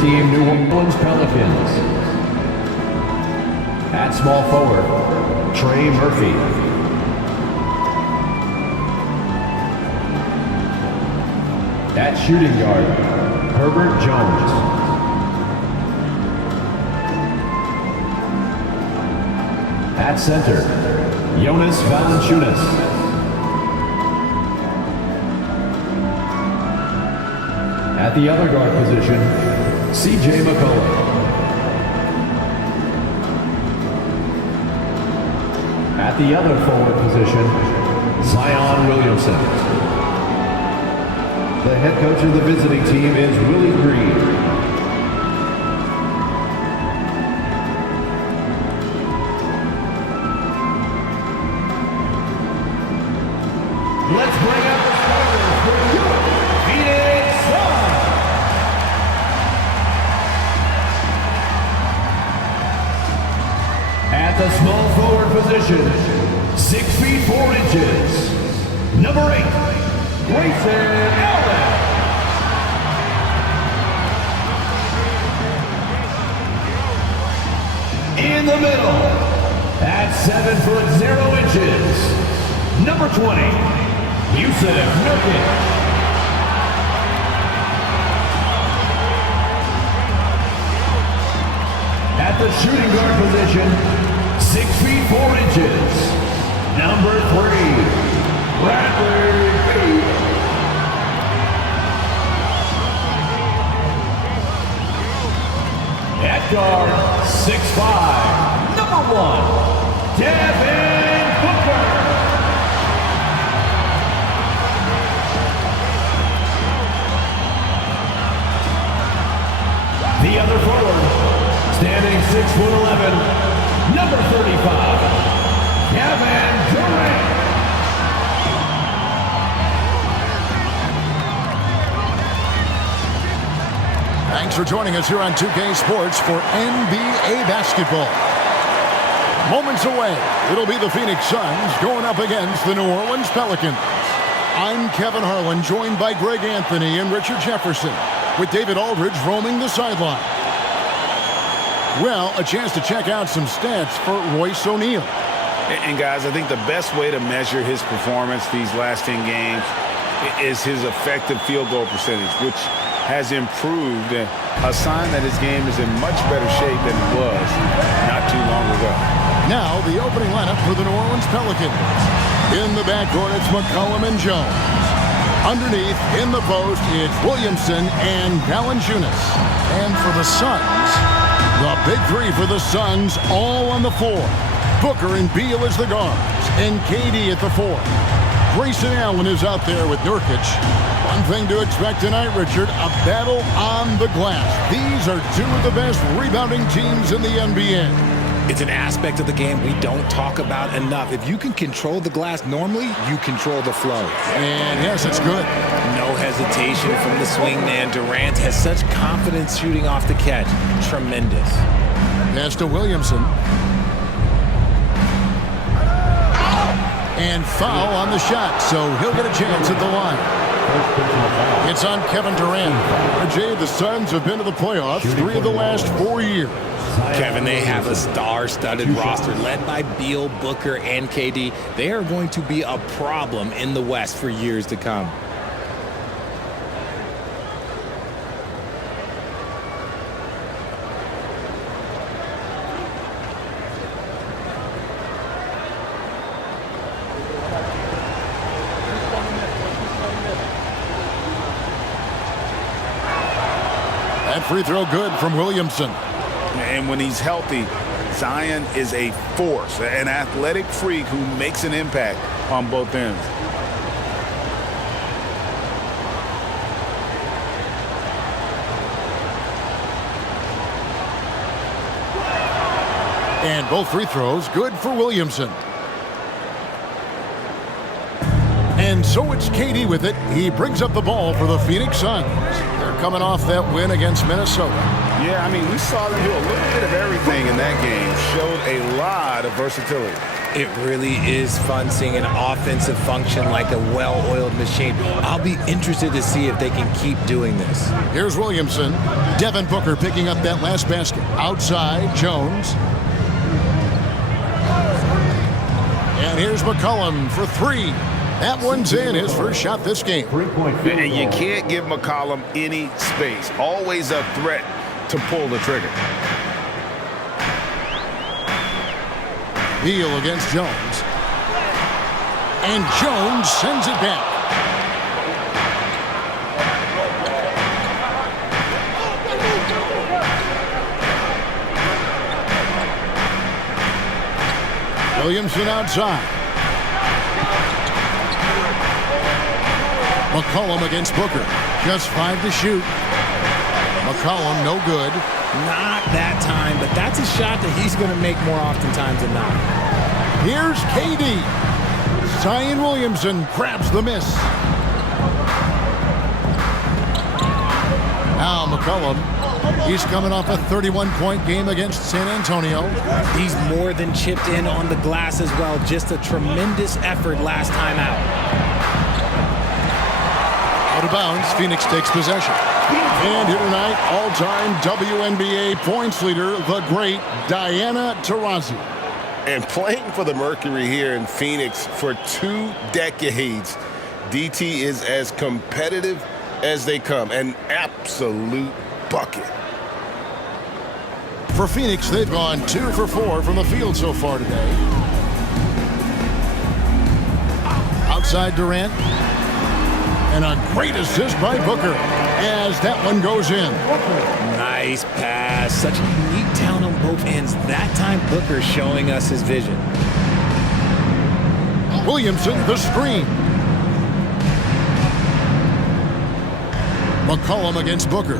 team, New Orleans Pelicans. At small forward, Trey Murphy. At shooting guard, Herbert Jones. At center, Jonas Valanciunas. At the other guard position, C.J. McCollum. At the other forward position, Zion Williamson. The head coach of the visiting team is Willie Green. Let's bring out the starters for your Phoenix Suns. At the small forward position, 6 feet 4 inches, number 8, Grayson Allen. In the middle, at 7 foot 0 inches, number 20, Yusuf Nurkic. At the shooting guard position, 6 feet 4 inches, number 3, Bradley Beal. At guard, 6'5", number 1, Devin Booker. The other forward, standing 6'11", number 35, Kevin Durant. Thanks for joining us here on 2K Sports for NBA basketball. Moments away, it'll be the Phoenix Suns going up against the New Orleans Pelicans. I'm Kevin Harlan, joined by Greg Anthony and Richard Jefferson, with David Aldridge roaming the sideline. Well, a chance to check out some stats for Royce O'Neal. And guys, I think the best way to measure his performance these last 10 games is his effective field goal percentage, which has improved, a sign that his game is in much better shape than it was not too long ago. Now, the opening lineup for the New Orleans Pelicans. In the backcourt, it's McCollum and Jones. Underneath, in the post, it's Williamson and Valanciunas. And for the Suns, the big three for the Suns all on the floor. Booker and Beal as the guards, and KD at the 4. Grayson Allen is out there with Nurkic. One thing to expect tonight, Richard, a battle on the glass. These are two of the best rebounding teams in the NBA. It's an aspect of the game we don't talk about enough. If you can control the glass normally, you control the flow. And yes, it's good. No hesitation from the swingman. Durant has such confidence shooting off the catch. Tremendous. Pass to Williamson. And foul on the shot, so he'll get a chance at the line. It's on Kevin Durant. Jay, the Suns have been to the playoffs 3 of the last 4 years. Kevin, they have a star-studded roster led by Beal, Booker, and KD. They are going to be a problem in the West for years to come. That free throw good from Williamson. And when he's healthy, Zion is a force, an athletic freak who makes an impact on both ends. And both free throws good for Williamson. And so it's KD with it. He brings up the ball for the Phoenix Suns. They're coming off that win against Minnesota. Yeah, I mean, we saw them do a little bit of everything in that game. Showed a lot of versatility. It really is fun seeing an offensive function like a well-oiled machine. I'll be interested to see if they can keep doing this. Here's Williamson. Devin Booker picking up that last basket. Outside, Jones. And here's McCollum for three. That one's in, his first shot this game. And you can't give McCollum any space. Always a threat to pull the trigger. Beal against Jones. And Jones sends it back. Williamson outside. McCollum against Booker. Just 5 to shoot. McCollum no good. Not that time, but that's a shot that he's going to make more oftentimes than not. Here's KD. Zion Williamson grabs the miss. Now McCollum. He's coming off a 31-point game against San Antonio. He's more than chipped in on the glass as well. Just a tremendous effort last time out. Out of bounds, Phoenix takes possession. And here tonight, all-time WNBA points leader, the great Diana Taurasi. And playing for the Mercury here in Phoenix for 2 decades, DT is as competitive as they come. An absolute bucket. For Phoenix, they've gone 2 for 4 from the field so far today. Outside Durant. And a great assist by Booker as that one goes in. Nice pass. Such a unique talent on both ends. That time, Booker showing us his vision. Williamson, the screen. McCollum against Booker.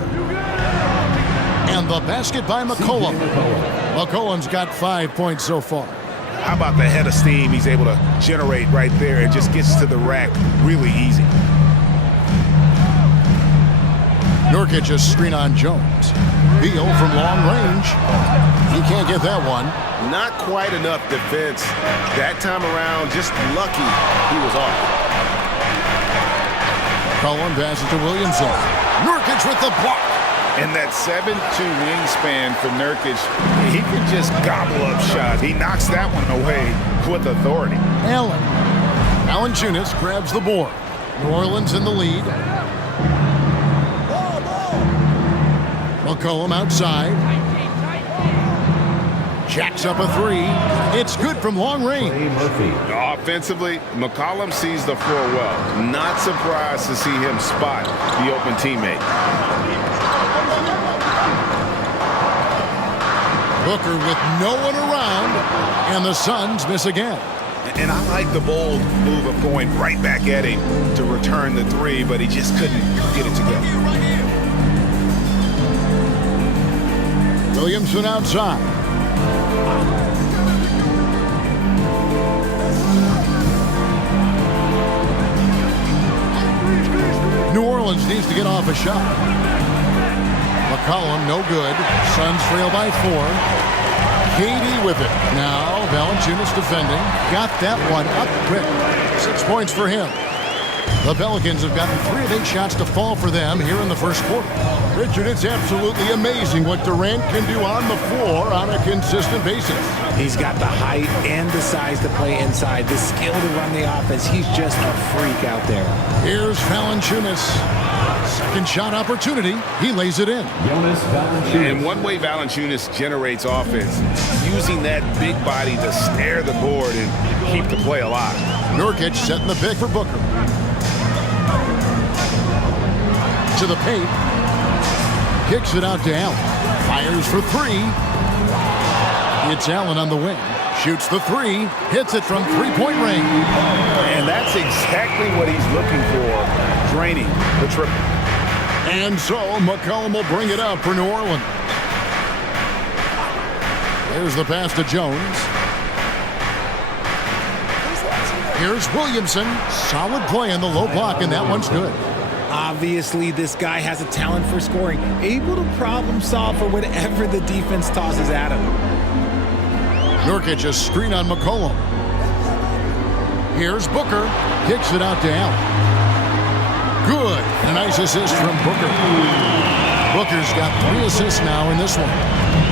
And the basket by McCollum. McCollum's got 5 points so far. How about the head of steam he's able to generate right there? It just gets to the rack really easy. Nurkic a screen on Jones. Beal from long range. He can't get that one. Not quite enough defense. That time around, just lucky he was off. Cullen passes to Williamson. Nurkic with the block. And that 7'2" wingspan for Nurkic, he can just gobble up shots. He knocks that one away with authority. Allen. Valanciunas grabs the board. New Orleans in the lead. McCollum outside. Jacks up a 3. It's good from long range. Offensively, McCollum sees the floor well. Not surprised to see him spot the open teammate. Booker with no one around, and the Suns miss again. And I like the bold move of going right back at him to return the 3, but he just couldn't get it to go. Williamson outside. New Orleans needs to get off a shot. McCollum no good. Suns trail by 4. KD with it. Now Valanciunas defending. Got that one up quick. 6 points for him. The Pelicans have gotten 3 of 8 shots to fall for them here in the first quarter. Richard, it's absolutely amazing what Durant can do on the floor on a consistent basis. He's got the height and the size to play inside, the skill to run the offense. He's just a freak out there. Here's Valanciunas. Second shot opportunity. He lays it in. And one way Valanciunas generates offense, using that big body to snare the board and keep the play alive. Nurkic setting the pick for Booker. To the paint. Kicks it out to Allen. Fires for 3. It's Allen on the wing. Shoots the 3. Hits it from 3-point range. And that's exactly what he's looking for. Draining the triple. And so McCollum will bring it up for New Orleans. There's the pass to Jones. Here's Williamson. Solid play in the low block, and that one's good. Obviously, this guy has a talent for scoring, able to problem solve for whatever the defense tosses at him. Nurkic a screen on McCollum. Here's Booker. Kicks it out to Allen. Good. A nice assist from Booker. Booker's got 3 assists now in this one.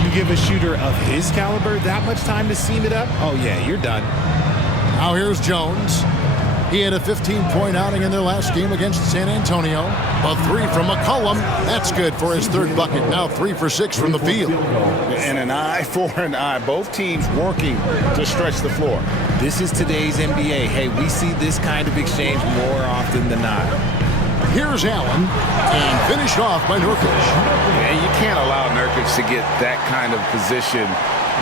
You give a shooter of his caliber that much time to seam it up? Oh, yeah, you're done. Now here's Jones. He had a 15-point outing in their last game against San Antonio. A 3 from McCollum. That's good for his 3rd bucket. Now 3 for 6 from the field. And an eye for an eye. Both teams working to stretch the floor. This is today's NBA. Hey, we see this kind of exchange more often than not. Here's Allen, and finished off by Nurkic. And you can't allow Nurkic to get that kind of position.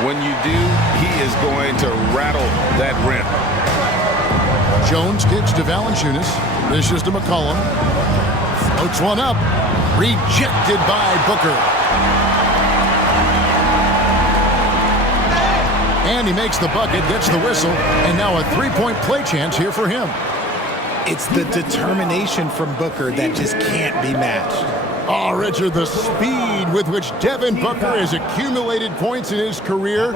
When you do, he is going to rattle that rim. Jones kicks to Valanciunas. Dishes to McCollum. Floats one up. Rejected by Booker. And he makes the bucket, gets the whistle, and now a 3-point play chance here for him. It's the determination from Booker that just can't be matched. Oh, Richard, the speed with which Devin Booker has accumulated points in his career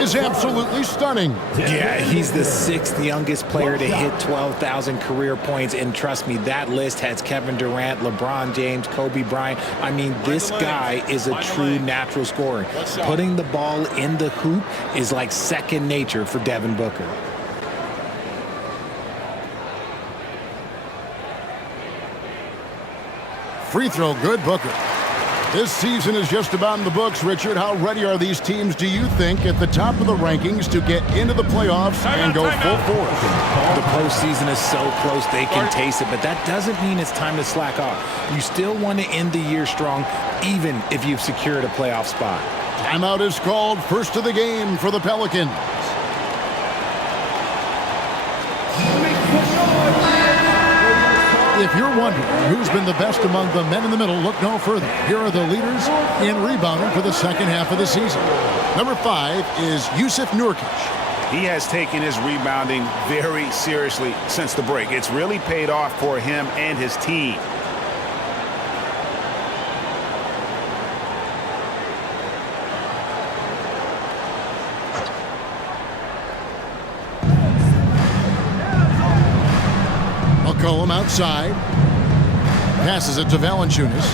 is absolutely stunning. Yeah, he's the 6th youngest player to hit 12,000 career points, and trust me, that list has Kevin Durant, LeBron James, Kobe Bryant. I mean, this guy is a true natural scorer. Putting the ball in the hoop is like second nature for Devin Booker. Free throw good, Booker. This season is just about in the books, Richard. How ready are these teams, do you think, at the top of the rankings to get into the playoffs and go full force? The postseason is so close they can taste it, but that doesn't mean it's time to slack off. You still want to end the year strong, even if you've secured a playoff spot. Timeout is called. First of the game for the Pelicans. If you're wondering who's been the best among the men in the middle, look no further. Here are the leaders in rebounding for the second half of the season. Number 5 is Yusuf Nurkic. He has taken his rebounding very seriously since the break. It's really paid off for him and his team. McCollum outside. Passes it to Valanciunas.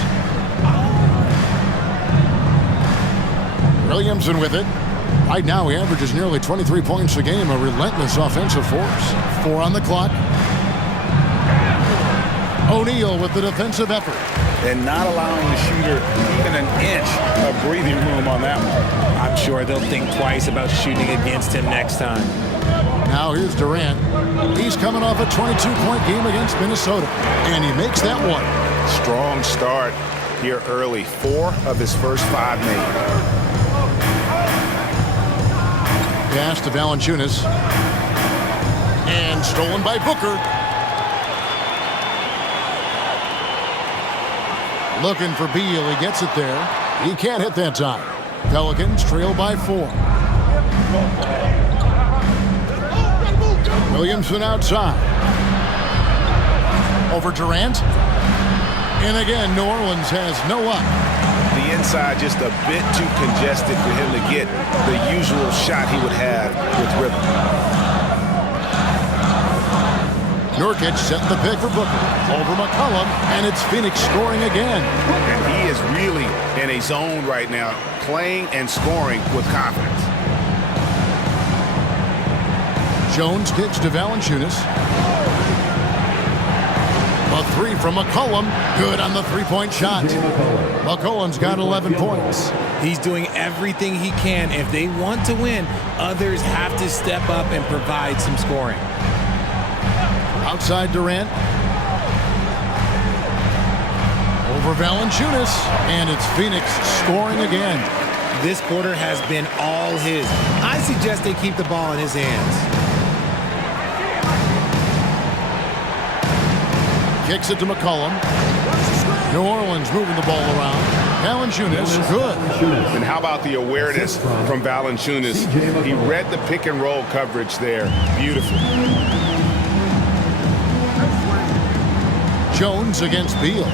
Williamson with it. Right now he averages nearly 23 points a game, a relentless offensive force. 4 on the clock. O'Neal with the defensive effort. And not allowing the shooter even an inch of breathing room on that one. I'm sure they'll think twice about shooting against him next time. Now here's Durant. He's coming off a 22-point game against Minnesota, and he makes that one. Strong start here early. 4 of his first 5 made. Pass to Valanciunas. And stolen by Booker. Looking for Beal. He gets it there. He can't hit that time. Pelicans trail by 4. Williamson outside. Over Durant. And again, New Orleans has no luck. The inside just a bit too congested for him to get the usual shot he would have with rhythm. Nurkic setting the pick for Booker. Over McCollum, and it's Phoenix scoring again. And he is really in a zone right now, playing and scoring with confidence. Jones kicks to Valanciunas. A 3 from McCollum. Good on the 3-point shot. McCollum's got 11 points. He's doing everything he can. If they want to win, others have to step up and provide some scoring. Outside Durant. Over Valanciunas. And it's Phoenix scoring again. This quarter has been all his. I suggest they keep the ball in his hands. Kicks it to McCollum. New Orleans moving the ball around. Valanciunas, good. And how about the awareness from Valanciunas? He read the pick and roll coverage there beautifully. Jones against Beal.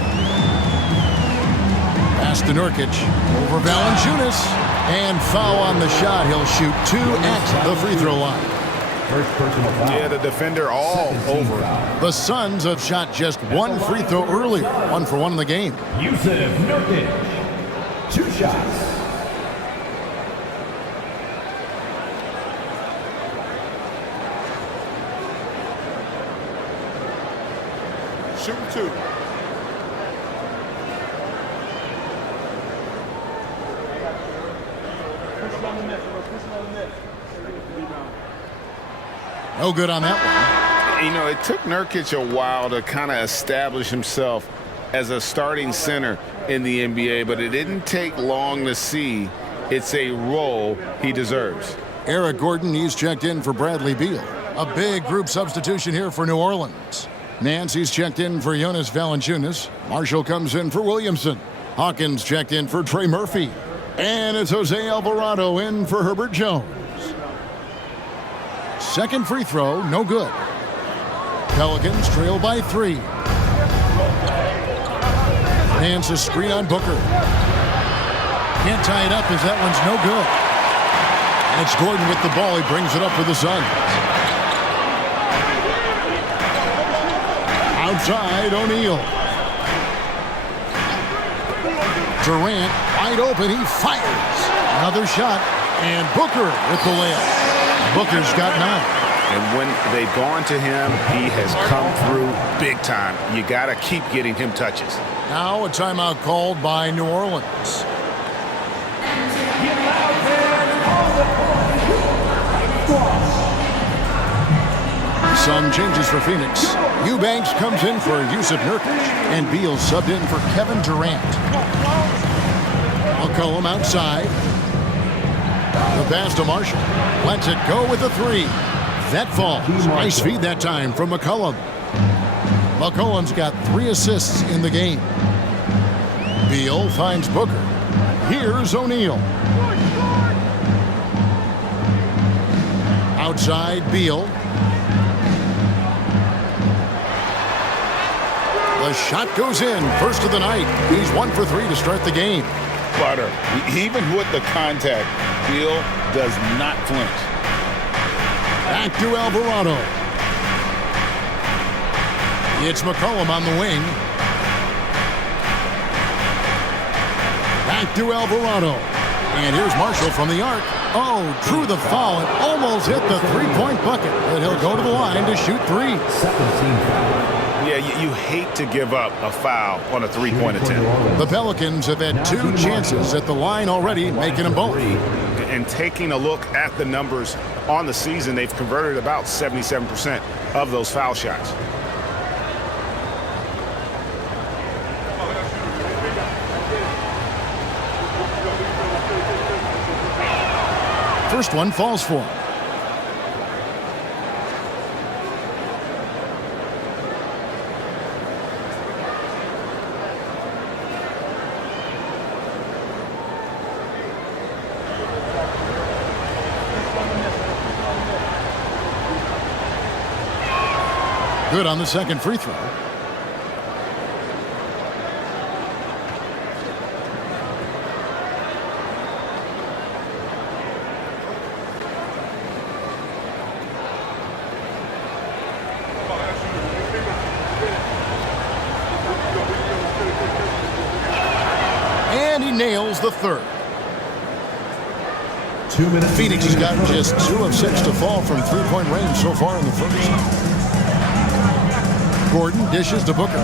Pass to Nurkic. Over Valanciunas. And foul on the shot. He'll shoot 2 at the free throw line. First personal foul. Yeah, the defender all over. The Suns have shot just 1 free throw earlier. 1 for 1 in the game. Yusuf Nurkic. 2 shots. Shooting 2. No good on that one. You know, it took Nurkic a while to kind of establish himself as a starting center in the NBA, but it didn't take long to see it's a role he deserves. Eric Gordon, he's checked in for Bradley Beal. A big group substitution here for New Orleans. Nancy's checked in for Jonas Valanciunas. Marshall comes in for Williamson. Hawkins checked in for Trey Murphy. And it's Jose Alvarado in for Herbert Jones. Second free throw, no good. Pelicans trail by 3. Nance a screen on Booker. Can't tie it up as that one's no good. And it's Gordon with the ball. He brings it up for the Suns. Outside, O'Neal. Durant wide open. He fires. Another shot. And Booker with the layup. Booker's got 9. And when they've gone to him, he has come through big time. You got to keep getting him touches. Now a timeout called by New Orleans. Some changes for Phoenix. Eubanks comes in for Yusuf Nurkic. And Beal subbed in for Kevin Durant. McCollum outside. The pass to Marshall. Lets it go with a 3. That falls. Nice feed that time from McCollum. McCollum's got 3 assists in the game. Beal finds Booker. Here's O'Neal. Outside, Beal. The shot goes in. First of the night. He's 1 for 3 to start the game. Butter. Even with the contact, Beal does not flinch. Back to Alvarado. It's McCollum on the wing. Back to Alvarado. And here's Marshall from the arc. Oh, drew the foul and almost hit the 3-point bucket. But he'll go to the line to shoot 3. 17 foul. Yeah, you hate to give up a foul on a 3-point attempt. The Pelicans have had 2 chances at the line already, making them both. And taking a look at the numbers on the season, they've converted about 77% of those foul shots. First one falls for him. Good on the second free throw. And he nails the third. 2 minutes. Phoenix has gotten just 2 of 6 to fall from 3-point range so far in the first. Gordon dishes to Booker.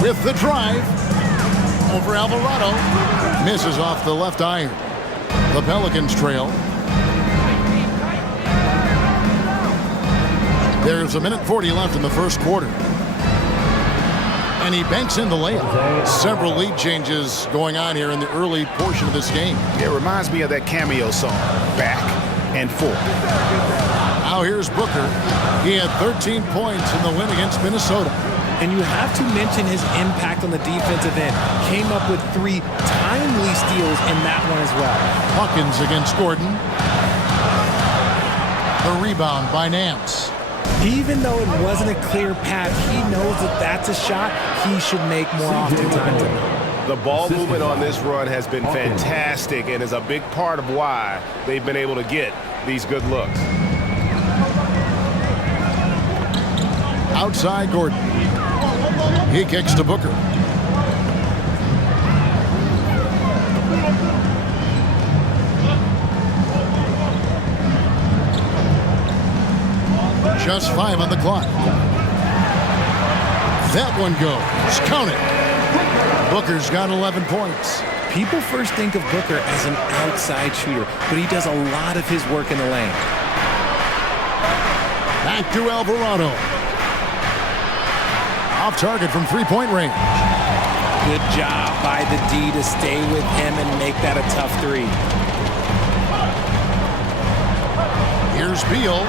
With the drive. Over Alvarado. Misses off the left iron. The Pelicans trail. There's 1:40 left in the first quarter. And he banks in the layup. Several lead changes going on here in the early portion of this game. It reminds me of that cameo song, Back and Forth. Now here's Booker. He had 13 points in the win against Minnesota. And you have to mention his impact on the defensive end. Came up with 3 timely steals in that one as well. Hawkins against Gordon. The rebound by Nance. Even though it wasn't a clear path, he knows that that's a shot he should make more oftentimes than not. The ball movement on this run has been fantastic and is a big part of why they've been able to get these good looks. Outside Gordon. He kicks to Booker. Just 5 on the clock. That one goes. Count it. Booker's got 11 points. People first think of Booker as an outside shooter, but he does a lot of his work in the lane. Back to Alvarado. Off target from three-point range. Good job by the D to stay with him and make that a tough three. Here's Beal.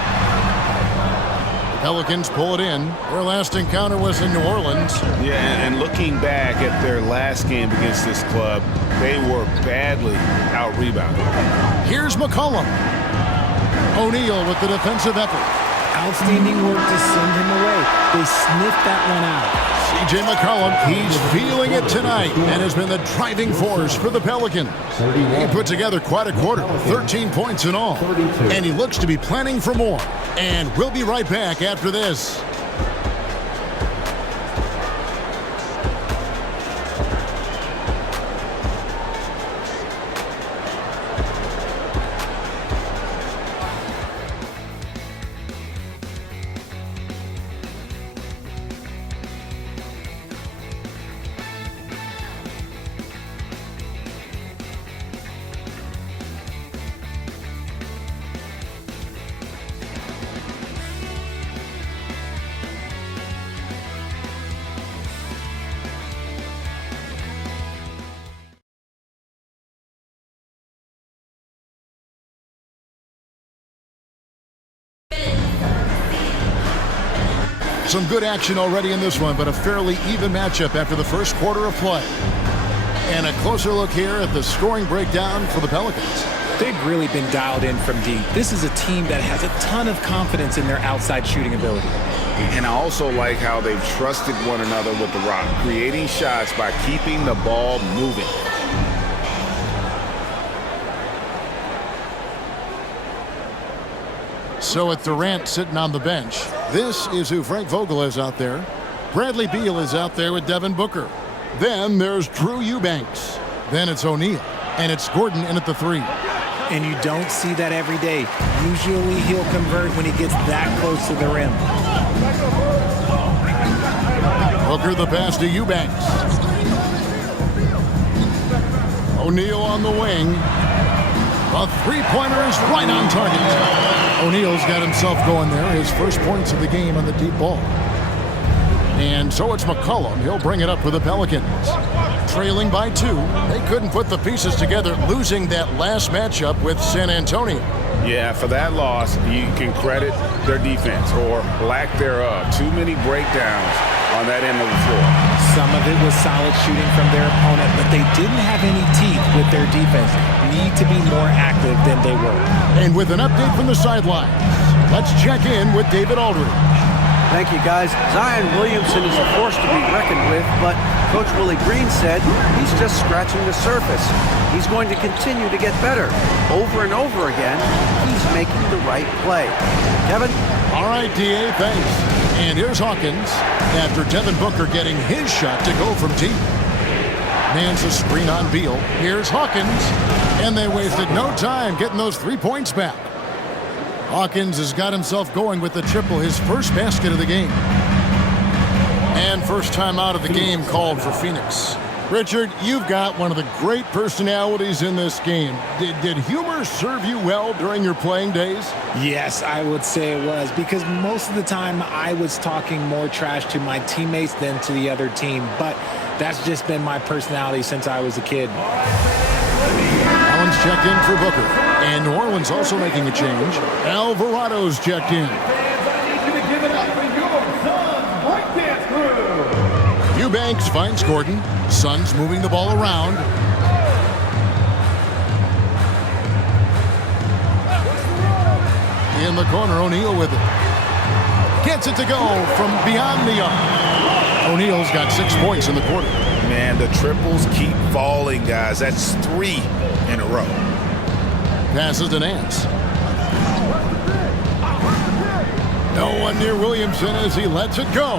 Pelicans pull it in. Their last encounter was in New Orleans. Yeah, and looking back at their last game against this club, they were badly out-rebounded. Here's McCollum. O'Neal with the defensive effort. Outstanding work to send him away. They sniffed that one out. C.J. McCollum, he's feeling it tonight and has been the driving force for the Pelicans. He put together quite a quarter, 13 points in all. And he looks to be planning for more. And we'll be right back after this. Some good action already in this one, but a fairly even matchup after the first quarter of play. And a closer look here at the scoring breakdown for the Pelicans. They've really been dialed in from deep. This is a team that has a ton of confidence in their outside shooting ability. And I also like how they've trusted one another with the rock, creating shots by keeping the ball moving. So with Durant sitting on the bench, this is who Frank Vogel is out there. Bradley Beal is out there with Devin Booker. Then there's Drew Eubanks. Then it's O'Neal. And it's Gordon in at the 3. And you don't see that every day. Usually he'll convert when he gets that close to the rim. Booker the pass to Eubanks. O'Neal on the wing. A three-pointer is right on target. O'Neal's got himself going there. His first points of the game on the deep ball. And so it's McCollum. He'll bring it up for the Pelicans. Trailing by 2. They couldn't put the pieces together, losing that last matchup with San Antonio. Yeah, for that loss, you can credit their defense or lack thereof. Too many breakdowns on that end of the floor. Some of it was solid shooting from their opponent, but they didn't have any teeth with their defense. Need to be more active than they were. And with an update from the sidelines, let's check in with David Aldridge. Thank you, guys. Zion Williamson is a force to be reckoned with, but Coach Willie Green said he's just scratching the surface. He's going to continue to get better. Over and over again, he's making the right play. Kevin? All right, D.A., thanks. And here's Hawkins after Devin Booker getting his shot to go from deep. Man's a screen on Beal. Here's Hawkins. And they wasted no time getting those 3 points back. Hawkins has got himself going with the triple, his first basket of the game. And first time out of the game called for Phoenix. Richard, you've got one of the great personalities in this game. Did humor serve you well during your playing days? Yes, I would say it was, because most of the time I was talking more trash to my teammates than to the other team. But that's just been my personality since I was a kid. Allen's checked in for Booker. And New Orleans also making a change. Alvarado's checked in. Eubanks finds Gordon. Suns moving the ball around. In the corner, O'Neal with it. Gets it to go from beyond the arc. O'Neal's got 6 points in the quarter. Man, the triples keep falling, guys. That's 3 in a row. Passes to Nance. No one near Williamson as he lets it go.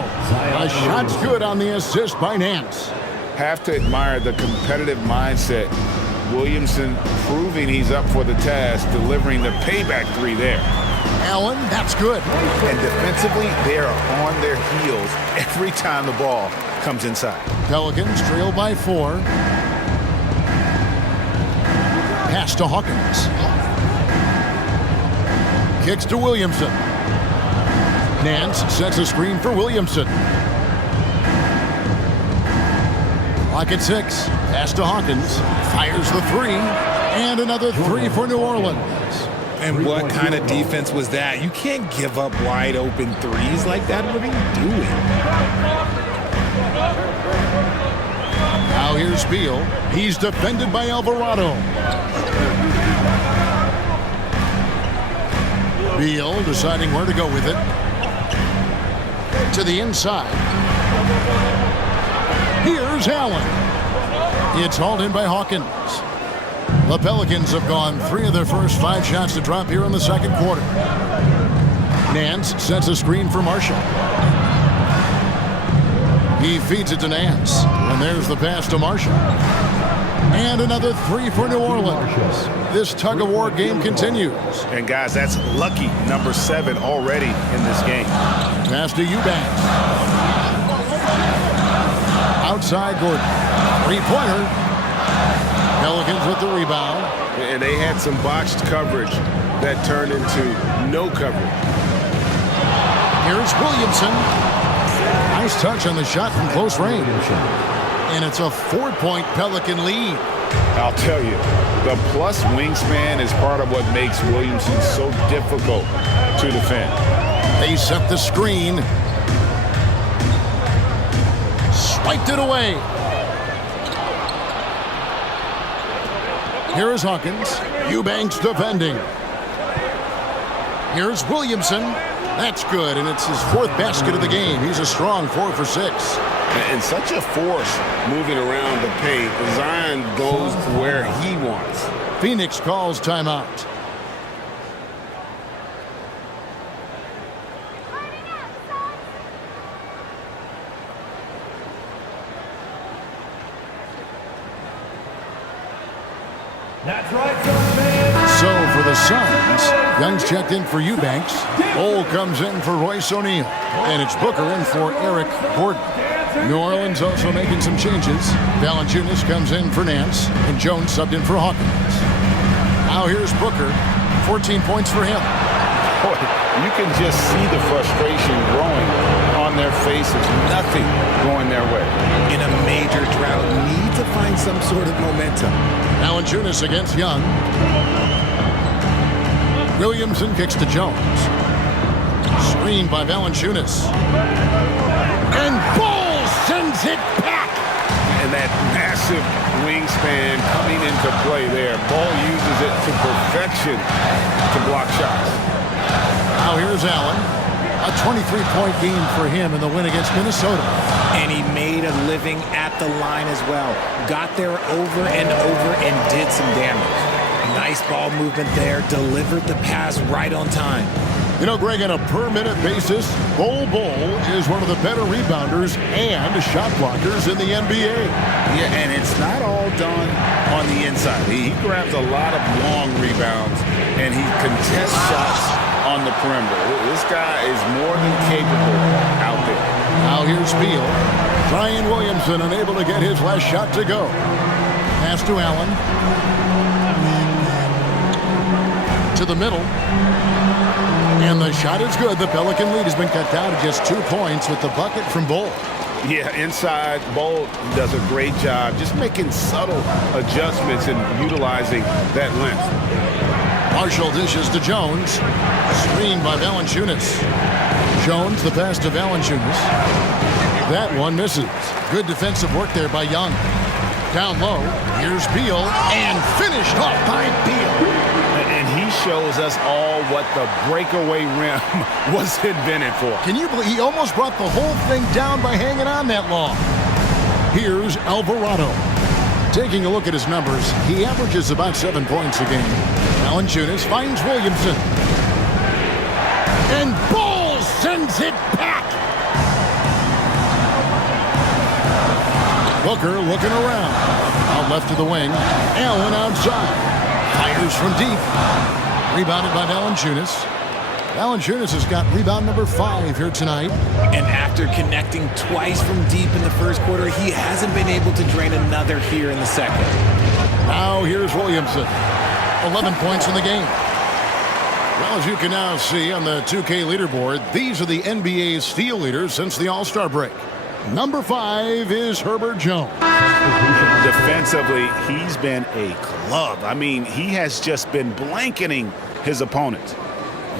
A shot's good on the assist by Nance. Have to admire the competitive mindset. Williamson proving he's up for the task, delivering the payback 3 there. Allen, that's good. And defensively, they are on their heels every time the ball comes inside. Pelicans trail by 4. Pass to Hawkins. Kicks to Williamson. Nance sets a screen for Williamson. Clock at 6. Pass to Hawkins. Fires the 3. And another 3 for New Orleans. And what kind of defense was that? You can't give up wide open threes like that. What are you doing? Now here's Beal. He's defended by Alvarado. Beal deciding where to go with it. To the inside. Here's Allen. It's hauled in by Hawkins. The Pelicans have gone 3 of their first 5 shots to drop here in the second quarter. Nance sets a screen for Marshall. He feeds it to Nance. And there's the pass to Marshall. And another 3 for New Orleans. This tug-of-war game continues. And guys, that's lucky number 7 already in this game. Pass to Eubanks. Outside Gordon. 3-pointer. Pelicans with the rebound. And they had some botched coverage that turned into no coverage. Here's Williamson. Nice touch on the shot from close range. And it's a 4-point Pelican lead. I'll tell you, the plus wingspan is part of what makes Williamson so difficult to defend. They set the screen. Swiped it away. Here is Hawkins. Eubanks defending. Here's Williamson. That's good, and it's his 4th basket of the game. He's a strong 4 for 6. And such a force moving around the paint. Zion goes where he wants. Phoenix calls timeout. That's right, Suns fans. So for the Suns, Young's checked in for Eubanks. Cole comes in for Royce O'Neal. And it's Booker in for Eric Gordon. New Orleans also making some changes. Valanciunas comes in for Nance. And Jones subbed in for Hawkins. Now here's Booker. 14 points for him. Boy, you can just see the frustration growing on their faces. Nothing going their way. In a major drought, need to find some sort of momentum. Valanciunas against Young. Williamson kicks to Jones. Screened by Valanciunas. And Ball sends it back. And that massive wingspan coming into play there. Ball uses it to perfection to block shots. Now here's Allen. A 23-point game for him in the win against Minnesota. And he made a living at the line as well. Got there over and over and did some damage. Nice ball movement there. Delivered the pass right on time. You know, Greg, on a per-minute basis, Bol is one of the better rebounders and shot blockers in the NBA. Yeah, and it's not all done on the inside. He grabs a lot of long rebounds, and he contests shots on the perimeter. This guy is more than capable out there. Now here's Beal. Brian Williamson unable to get his last shot to go. Pass to Allen. To the middle. And the shot is good. The Pelican lead has been cut down to just 2 points with the bucket from Bol. Yeah, inside, Bol does a great job just making subtle adjustments and utilizing that length. Marshall dishes to Jones. Screened by Valanciunas. Jones, the pass to Valanciunas. That one misses. Good defensive work there by Young. Down low, here's Beal, and finished off by Beal. And he shows us all what the breakaway rim was invented for. Can you believe he almost brought the whole thing down by hanging on that long? Here's Alvarado. Taking a look at his numbers, he averages about 7 points a game. Valanciunas finds Williamson. And Ball sends it back. Booker looking around. Out left to the wing. Allen outside. Fires from deep. Rebounded by Valanciunas. Valanciunas has got rebound number 5 here tonight. And after connecting twice from deep in the first quarter, he hasn't been able to drain another here in the second. Now here's Williamson. 11 points in the game. Well, as you can now see on the 2K leaderboard, these are the NBA's steal leaders since the All-Star break. Number 5 is Herbert Jones. Defensively, he's been a club. I mean, he has just been blanketing his opponents.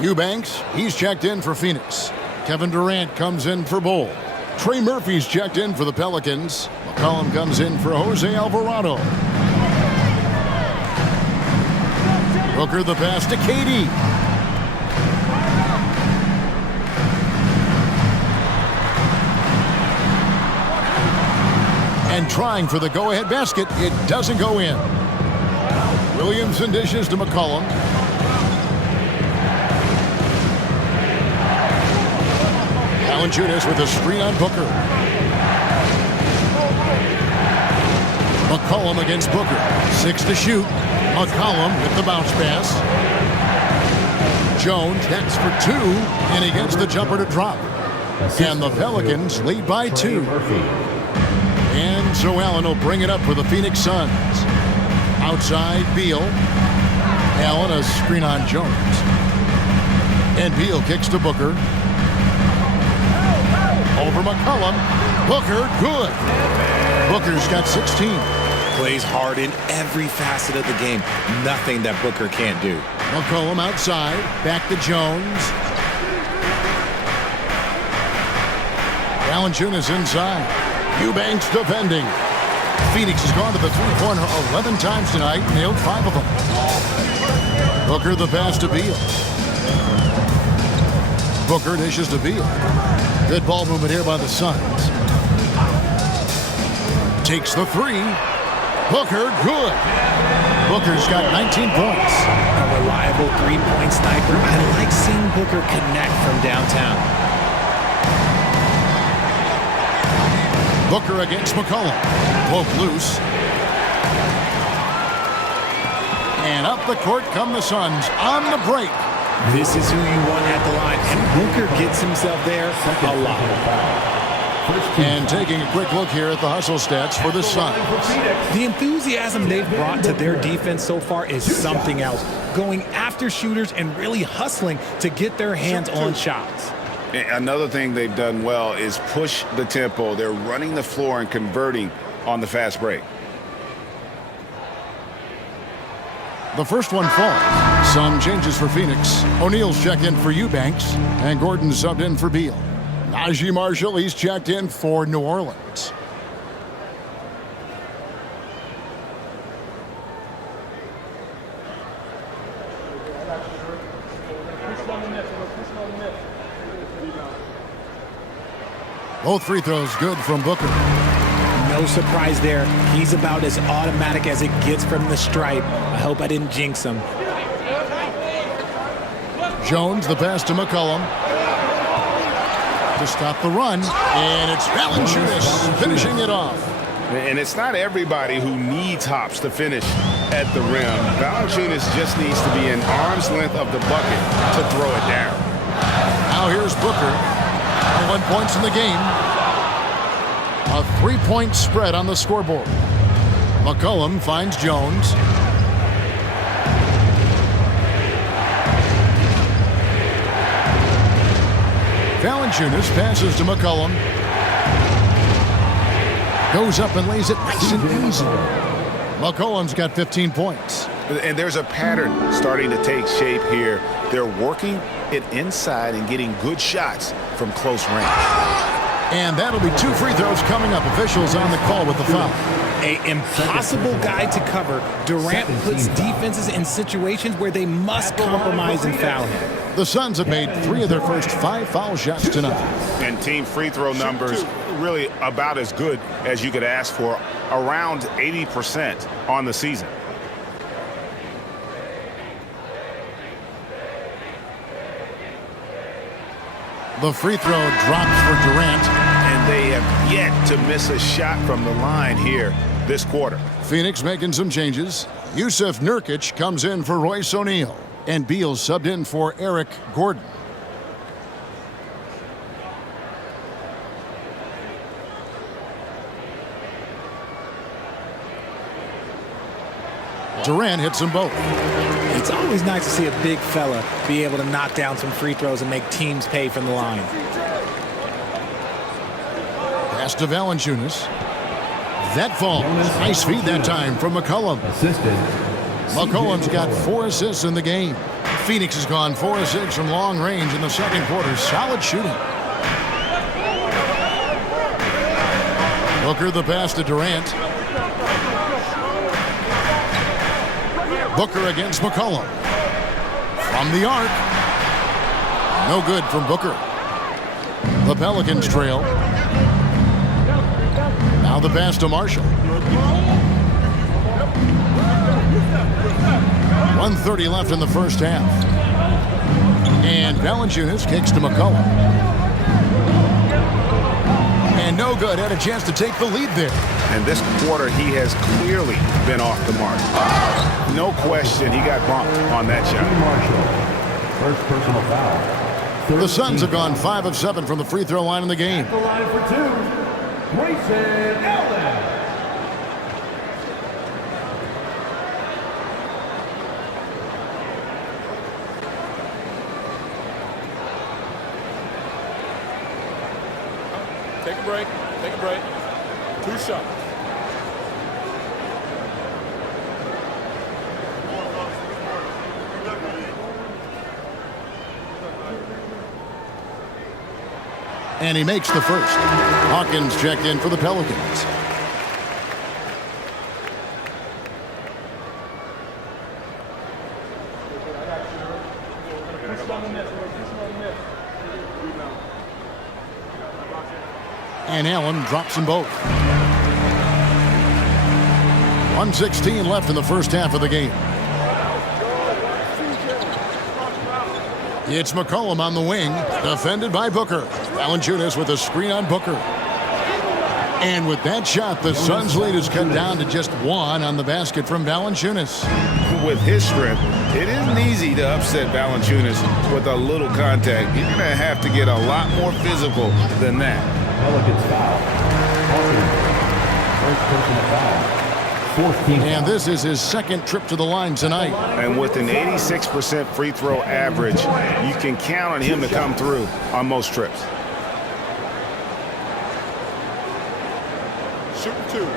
Eubanks, he's checked in for Phoenix. Kevin Durant comes in for Bull. Trey Murphy's checked in for the Pelicans. McCollum comes in for Jose Alvarado. Booker the pass to KD. And trying for the go-ahead basket, it doesn't go in. Williamson dishes to McCollum. Valanciunas with a screen on Booker. McCollum against Booker. 6 to shoot. McCollum with the bounce pass. Jones hits for 2, and he gets the jumper to drop. And the Pelicans lead by 2. And so Allen will bring it up for the Phoenix Suns. Outside, Beal. Allen a screen on Jones. And Beal kicks to Booker. Over McCollum. Booker, good. Booker's got 16. Plays hard in every facet of the game. Nothing that Booker can't do. McCollum outside. Back to Jones. Valanciunas inside. Eubanks defending. Phoenix has gone to the three-pointer 11 times tonight. Nailed 5 of them. Booker the pass to Beal. Booker dishes to Beal. Good ball movement here by the Suns. Takes the 3. Booker, good. Booker's got 19 points. A reliable three-point sniper. I like seeing Booker connect from downtown. Booker against McCollum. Poke loose. And up the court come the Suns on the break. This is who you want at the line, and Booker gets himself there a lot. And taking a quick look here at the hustle stats for the Suns. The enthusiasm they've brought to their defense so far is something else. Going after shooters and really hustling to get their hands on shots. Another thing they've done well is push the tempo. They're running the floor and converting on the fast break. The first one falls. Some changes for Phoenix. O'Neal's checked in for Eubanks, and Gordon subbed in for Beal. Najee Marshall, he's checked in for New Orleans. Both free throws good from Booker. No surprise there. He's about as automatic as it gets from the stripe. I hope I didn't jinx him. Jones, the pass to McCollum. To stop the run. And it's Valanciunas finishing it off. And it's not everybody who needs hops to finish at the rim. Valanciunas just needs to be an arm's length of the bucket to throw it down. Now here's Booker. 1 points in the game. A 3-point spread on the scoreboard. McCollum finds Jones. Valanciunas passes to McCollum. Goes up and lays it nice and easy. McCollum's got 15 points. And there's a pattern starting to take shape here. They're working it inside and getting good shots from close range. And that'll be 2 free throws coming up. Officials on the call with the foul. An impossible guy to cover, Durant puts defenses in situations where they must compromise and foul him. The Suns have made 3 of their first 5 foul shots tonight. And team free throw numbers really about as good as you could ask for, around 80% on the season. The free throw drops for Durant. And they have yet to miss a shot from the line here this quarter. Phoenix making some changes. Yusuf Nurkic comes in for Royce O'Neal. And Beal subbed in for Eric Gordon. Durant hits them both. It's always nice to see a big fella be able to knock down some free throws and make teams pay from the line. Pass to Valanciunas. That falls. Nice feed that time from McCollum. McCollum's got 4 assists in the game. Phoenix has gone 4 of 6 from long range in the second quarter. Solid shooting. Booker the pass to Durant. Booker against McCollum. From the arc. No good from Booker. The Pelicans trail. Now the pass to Marshall. 1:30 left in the first half. And Valanciunas kicks to McCollum. And no good. Had a chance to take the lead there. And this quarter, he has clearly been off the mark. No question, he got bumped on that shot. First personal foul. The Suns have gone 5 of 7 from the free throw line in the game. The line for 2. Grayson Allen. Take a break. Take a break. 2 shots. And he makes the first. Hawkins checked in for the Pelicans. And Allen drops them both. 1:16 left in the first half of the game. It's McCollum on the wing, defended by Booker. Valanciunas with a screen on Booker. And with that shot, the Suns' lead is cut down to just 1 on the basket from Valanciunas. With his strength, it isn't easy to upset Valanciunas with a little contact. You're going to have to get a lot more physical than that. Pelicans foul. First personal foul. 14. And this is his second trip to the line tonight. And with an 86% free throw average, you can count on him to come through on most trips. Shooting 2.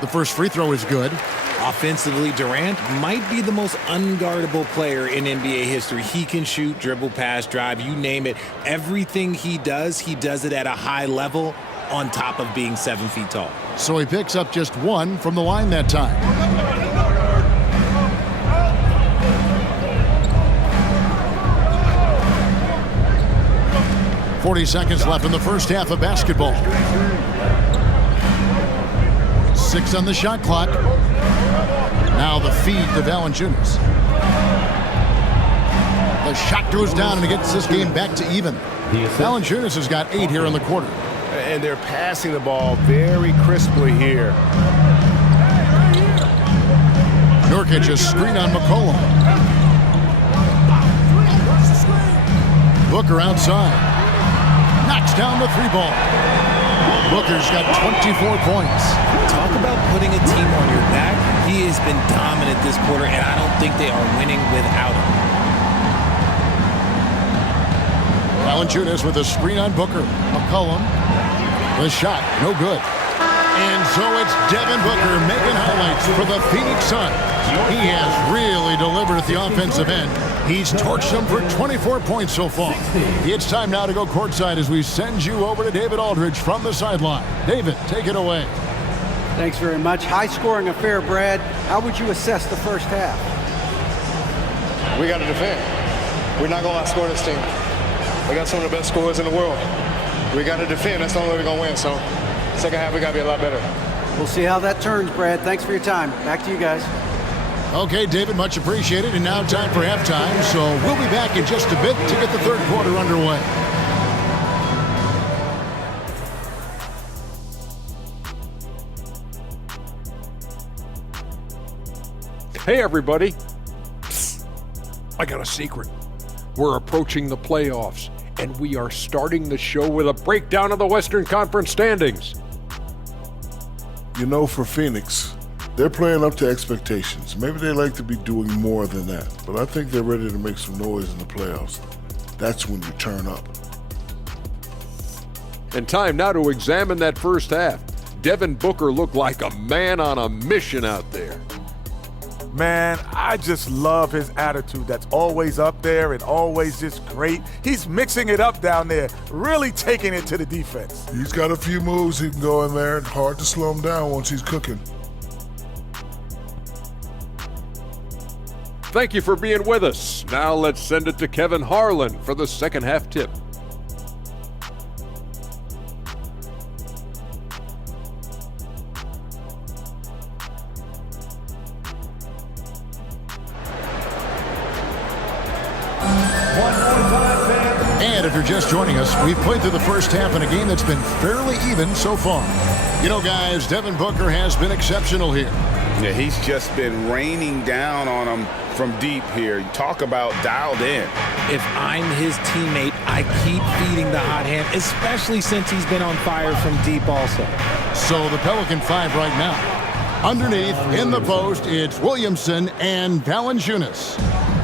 The first free throw is good. Offensively, Durant might be the most unguardable player in NBA history. He can shoot, dribble, pass, drive, you name it. Everything he does it at a high level on top of being 7 feet tall. So he picks up just 1 from the line that time. .40 left in the first half of basketball. 6 on the shot clock. Now the feed to Valanciunas. The shot goes down and it gets this game back to even. Valanciunas has got 8 here in the quarter. And they're passing the ball very crisply here. Nurkic a screen on McCollum. Booker outside. Knocks down the 3-ball. Booker's got 24 points. Talk about putting a team on your back. He has been dominant this quarter, and I don't think they are winning without him. Valanciunas with a screen on Booker. McCollum. The shot, no good. And so it's Devin Booker making highlights for the Phoenix Suns. He has really delivered at the offensive end. He's torched them for 24 points so far. It's time now to go courtside as we send you over to David Aldridge from the sideline. David, take it away. Thanks very much. High-scoring affair, Brad. How would you assess the first half? We got to defend. We're not going to outscore this team. We got some of the best scorers in the world. We got to defend. That's the only way we're going to win. So second half, we got to be a lot better. We'll see how that turns, Brad. Thanks for your time. Back to you guys. Okay, David, much appreciated. And now time for halftime. So we'll be back in just a bit to get the third quarter underway. Hey, everybody. Psst. I got a secret. We're approaching the playoffs, and we are starting the show with a breakdown of the Western Conference standings. You know, for Phoenix, they're playing up to expectations. Maybe they like to be doing more than that, but I think they're ready to make some noise in the playoffs. That's when you turn up. And time now to examine that first half. Devin Booker looked like a man on a mission out there. Man, I just love his attitude. That's always up there and always just great. He's mixing it up down there, really taking it to the defense. He's got a few moves he can go in there. Hard to slow him down once he's cooking. Thank you for being with us. Now let's send it to Kevin Harlan for the second half tip. And if you're just joining us, we've played through the first half in a game that's been fairly even so far. You know, guys, Devin Booker has been exceptional here. Yeah, he's just been raining down on him from deep here. You talk about dialed in. If I'm his teammate, I keep feeding the hot hand, especially since he's been on fire from deep also. So the Pelican 5 right now. Underneath, in the post, it's Williamson and Valanciunas.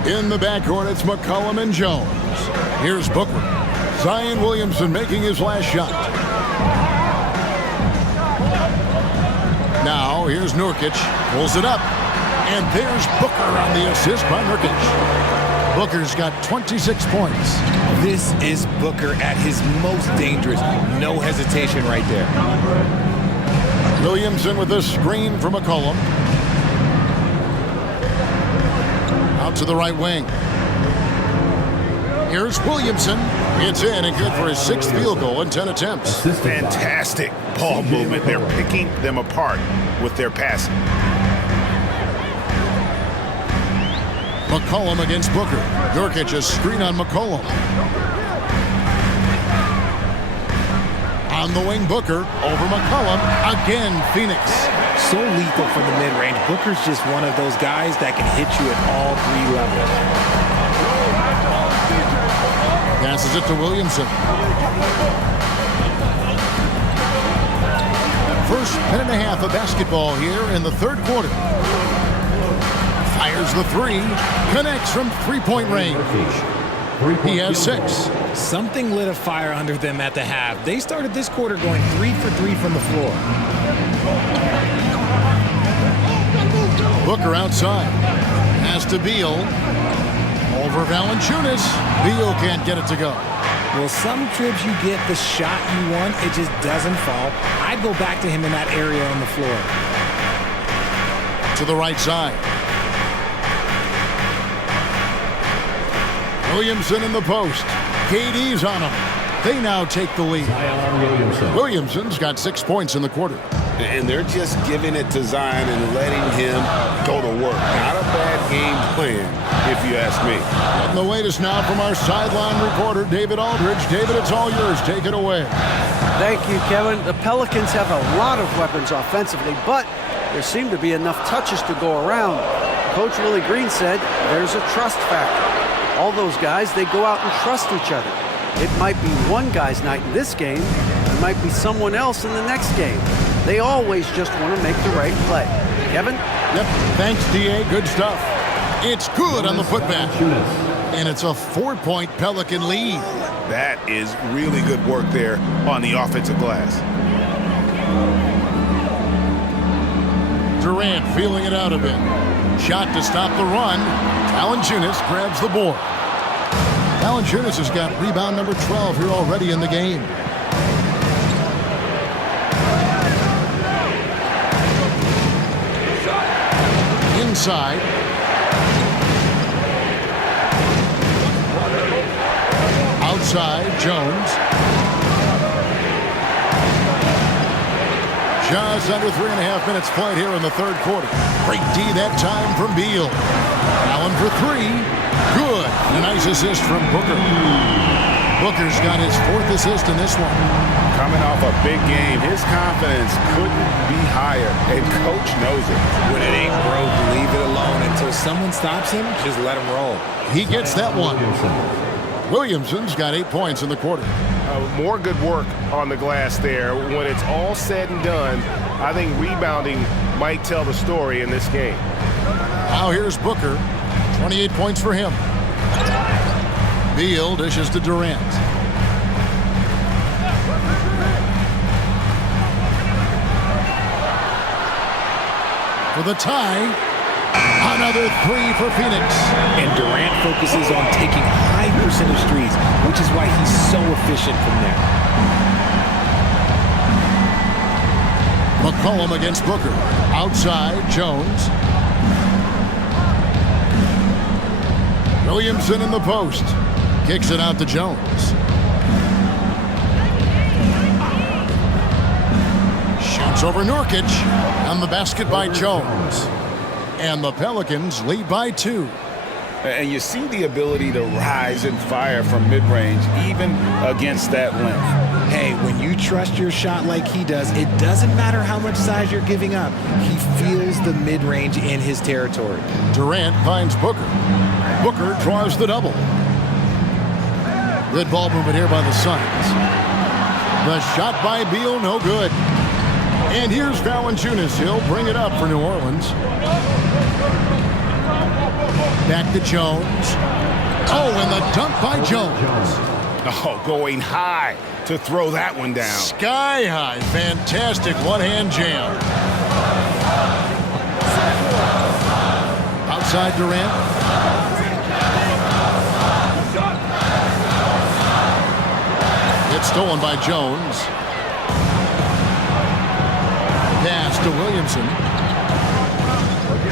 In the backcourt, it's McCollum and Jones. Here's Booker. Zion Williamson making his last shot. Now, here's Nurkic. Pulls it up. And there's Booker on the assist by Nurkic. Booker's got 26 points. This is Booker at his most dangerous. No hesitation right there. Williamson with a screen from McCollum. Out to the right wing. Here's Williamson. It's in and good for his 6th field goal in 10 attempts. Fantastic ball movement. They're picking them apart with their passing. McCollum against Booker. Nurkic a screen on McCollum. On the wing, Booker over McCollum. Again, Phoenix. So lethal from the mid-range. Booker's just one of those guys that can hit you at all 3 levels. Passes it to Williamson. First minute and a half of basketball here in the third quarter. Fires the 3. Connects from three-point range. He has 6. Something lit a fire under them at the half. They started this quarter going 3 for 3 from the floor. Booker outside. Has to Beal. Over Valanciunas. Beal can't get it to go. Well, some trips you get the shot you want, it just doesn't fall. I'd go back to him in that area on the floor. To the right side. Williamson in the post. KD's on him. They now take the lead. Williamson's got 6 points in the quarter. And they're just giving it to Zion and letting him go to work. Not a bad game plan, if you ask me. And the latest now from our sideline reporter, David Aldridge. David, it's all yours. Take it away. Thank you, Kevin. The Pelicans have a lot of weapons offensively, but there seem to be enough touches to go around. Coach Willie Green said there's a trust factor. All those guys, they go out and trust each other. It might be one guy's night in this game. It might be someone else in the next game. They always just want to make the right play. Kevin? Yep. Thanks, D.A. Good stuff. It's good on the putback. And it's a 4-point Pelican lead. That is really good work there on the offensive glass. Durant feeling it out a bit. Shot to stop the run. Valanciunas grabs the board. Valanciunas has got rebound number 12 here already in the game. Inside. Outside, Jones. Just under 3.5 minutes played here in the third quarter. Great D that time from Beal. Allen for three. Good. A nice assist from Booker. Booker's got his 4th assist in this one. Coming off a big game, his confidence couldn't be higher, and coach knows it. When it ain't broke, leave it alone. Until someone stops him, just let him roll. He gets that one. Williamson's got 8 points in the quarter. More good work on the glass there. When it's all said and done, I think rebounding might tell the story in this game. Now here's Booker. 28 points for him. Beal dishes to Durant. For the tie. Another three for Phoenix. And Durant focuses on taking high percentage threes, which is why he's so efficient from there. McCollum against Booker. Outside, Jones. Williamson in the post. Kicks it out to Jones. Shoots over Nurkic. And the basket by Jones. And the Pelicans lead by 2. And you see the ability to rise and fire from mid-range, even against that length. Hey, when you trust your shot like he does, it doesn't matter how much size you're giving up. He feels the mid-range in his territory. Durant finds Booker. Booker draws the double. Good ball movement here by the Suns. The shot by Beal, no good. And here's Valanciunas. He'll bring it up for New Orleans. Back to Jones. Oh, and the dunk by Jones. Oh, going high to throw that one down. Sky high. Fantastic one-hand jam. Outside Durant. It's stolen by Jones. Pass to Williamson.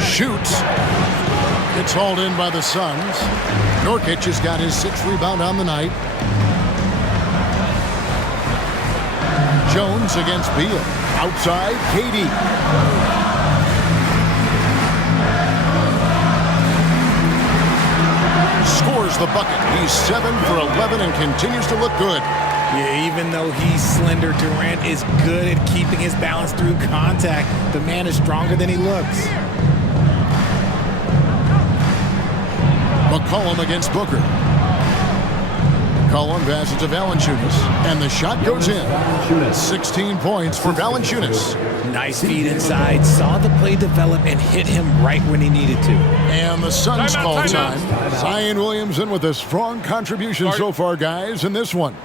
Shoots. It's hauled in by the Suns. Nurkic has got his 6th rebound on the night. Jones against Beal. Outside, KD. Scores the bucket. He's 7 for 11 and continues to look good. Yeah, even though he's slender, Durant is good at keeping his balance through contact. The man is stronger than he looks. McCollum against Booker. McCollum passes to Valanciunas, and the shot goes in. 16 points for Valanciunas. Nice feed inside, saw the play develop and hit him right when he needed to. And the Suns call time. Zion Williamson with a strong contribution so far, guys, in this one.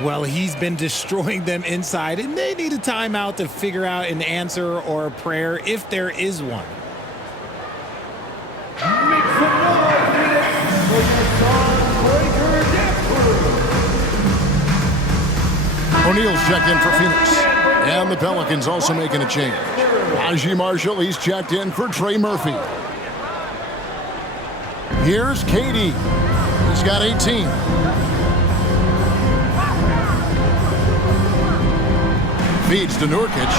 Well, he's been destroying them inside, and they need a timeout to figure out an answer or a prayer if there is one. O'Neal's checked in for Phoenix. And the Pelicans also making a change. Najee Marshall, he's checked in for Trey Murphy. Here's KD. He's got 18. Feeds to Nurkic.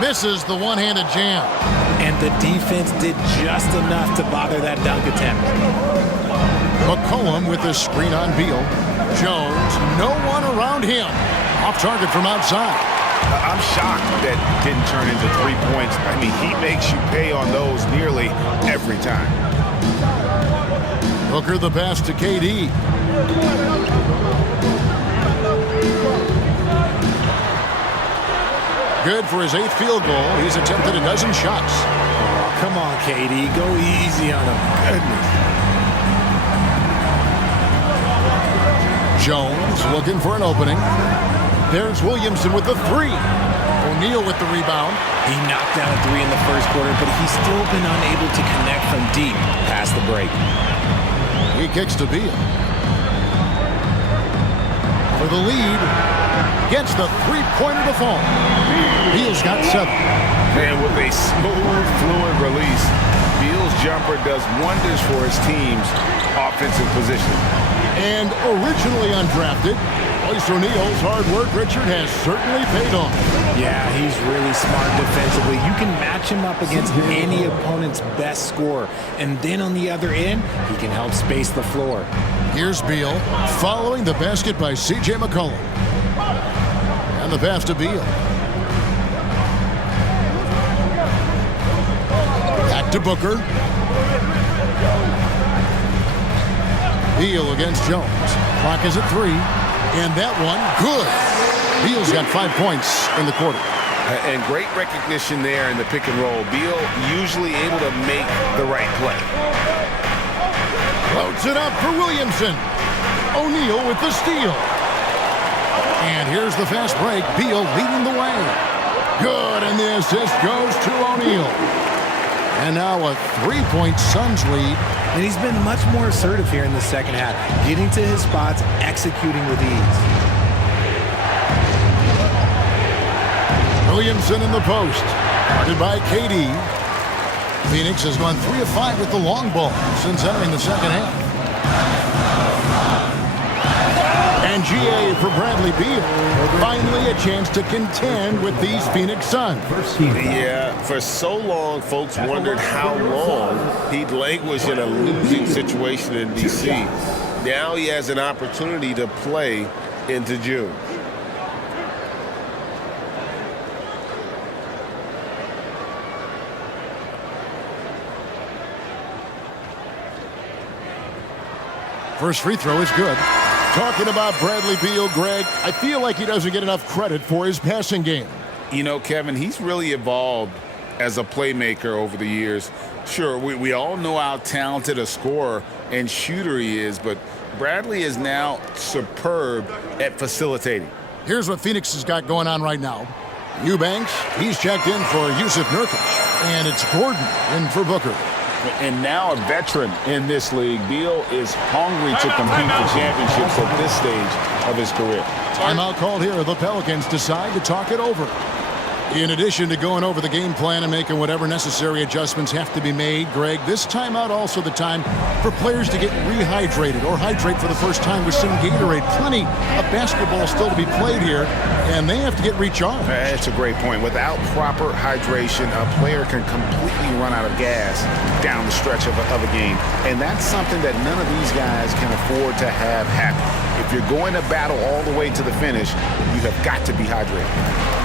Misses the one-handed jam. And the defense did just enough to bother that dunk attempt. McCollum with the screen on Beal. Jones, no one around him. Off target from outside. I'm shocked that didn't turn into 3 points. I mean, he makes you pay on those nearly every time. Booker the pass to KD. Good for his 8th field goal. He's attempted a dozen shots. Oh, come on, KD. Go easy on him. Goodness. Jones looking for an opening. There's Williamson with the 3. O'Neal with the rebound. He knocked down a three in the first quarter, but he's still been unable to connect from deep past the break. He kicks to Beal. For the lead. Gets the three-pointer to fall. Beal's got 7. And with a smooth, fluid release, Beal's jumper does wonders for his team's offensive position. And originally undrafted, Royce O'Neal's hard work, Richard, has certainly paid off. Yeah, he's really smart defensively. You can match him up against any opponent's best scorer. And then on the other end, he can help space the floor. Here's Beal following the basket by C.J. McCollum. And the pass to Beal. Back to Booker. Beal against Jones. Clock is at 3. And that one, good. Beal's got 5 points in the quarter. And great recognition there in the pick and roll. Beal usually able to make the right play. Floats it up for Williamson. O'Neal with the steal. And here's the fast break. Beal leading the way. Good, and the assist goes to O'Neal. And now a 3-point Suns lead. And he's been much more assertive here in the second half, getting to his spots, executing with ease. Williamson in the post. Guarded by KD. Phoenix has gone 3 of 5 with the long ball since entering the second half. And GA for Bradley Beal. Finally a chance to contend with these Phoenix Suns. Yeah, for so long, folks wondered how long he'd languish in a losing situation in D.C. Now he has an opportunity to play into June. First free throw is good. Talking about Bradley Beal, Greg, I feel like he doesn't get enough credit for his passing game. You know, Kevin, he's really evolved as a playmaker over the years. Sure, we all know how talented a scorer and shooter he is, but Bradley is now superb at facilitating. Here's what Phoenix has got going on right now. Eubanks, he's checked in for Yusuf Nurkic, and it's Gordon in for Booker. And now a veteran in this league, Beal is hungry to compete for championships at this stage of his career. Timeout called here. The Pelicans decide to talk it over. In addition to going over the game plan and making whatever necessary adjustments have to be made, Greg, this timeout also the time for players to get rehydrated or hydrate for the first time with some Gatorade. Plenty of basketball still to be played here, and they have to get recharged. That's a great point. Without proper hydration, a player can completely run out of gas down the stretch of a game, and that's something that none of these guys can afford to have happen. If you're going to battle all the way to the finish, you have got to be hydrated.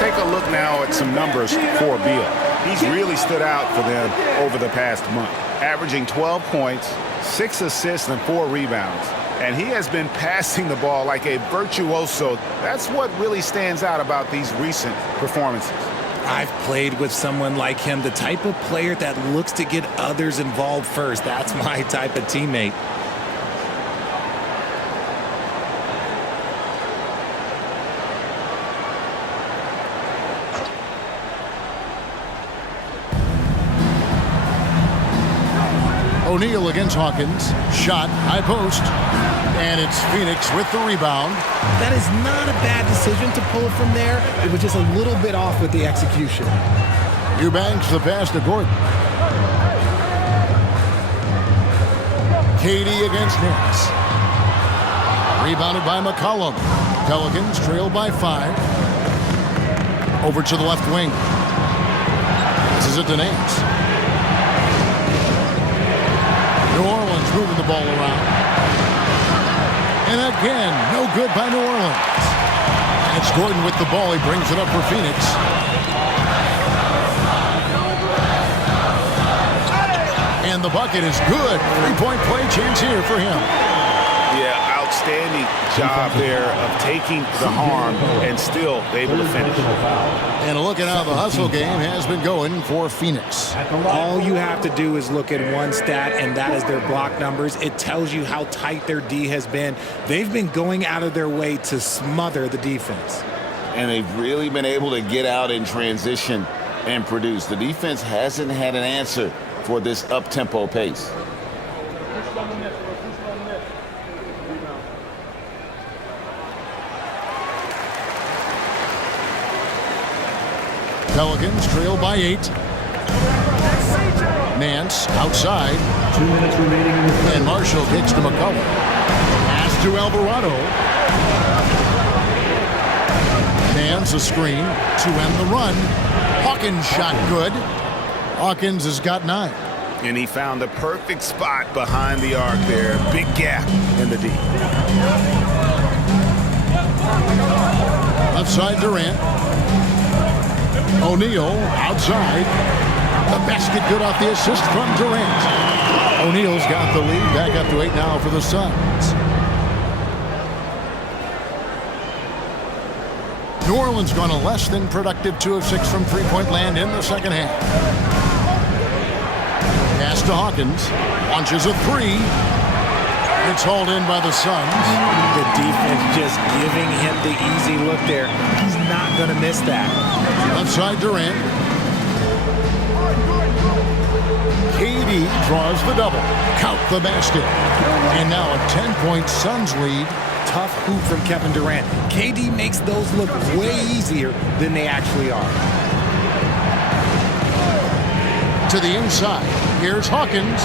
Take a look now at some numbers for Beal. He's really stood out for them over the past month, averaging 12 points, 6 assists, and 4 rebounds. And he has been passing the ball like a virtuoso. That's what really stands out about these recent performances. I've played with someone like him, the type of player that looks to get others involved first. That's my type of teammate. O'Neal against Hawkins. Shot, high post. And it's Phoenix with the rebound. That is not a bad decision to pull from there. It was just a little bit off with the execution. Eubanks the pass to Gordon. KD against Nance. Rebounded by McCollum. Pelicans trail by 5. Over to the left wing. This is it to Nance. New Orleans moving the ball around. And again, no good by New Orleans. And it's Gordon with the ball. He brings it up for Phoenix. And the bucket is good. 3-point play chance here for him. Yeah, outstanding job there of taking the harm and still able to finish. And a look at how the hustle game has been going for Phoenix. All you have to do is look at one stat, and that is their block numbers. It tells you how tight their D has been. They've been going out of their way to smother the defense. And they've really been able to get out in transition and produce. The defense hasn't had an answer for this up-tempo pace. Pelicans trail by 8. Nance outside. 2 minutes remaining in the third. And Marshall kicks to McCullough. Pass to Alvarado. Nance a screen to end the run. Hawkins shot good. Hawkins has got 9. And he found the perfect spot behind the arc there. Big gap in the D. Left side Durant. O'Neal outside. The basket good off the assist from Durant. O'Neal's got the lead. Back up to 8 now for the Suns. New Orleans gone a less than productive 2 of 6 from three-point land in the second half. Pass to Hawkins. Launches a 3. It's hauled in by the Suns. The defense just giving him the easy look there. He's not going to miss that. Left side Durant. KD draws the double. Count the basket. And now a 10-point Suns lead. Tough hoop from Kevin Durant. KD makes those look way easier than they actually are. To the inside. Here's Hawkins.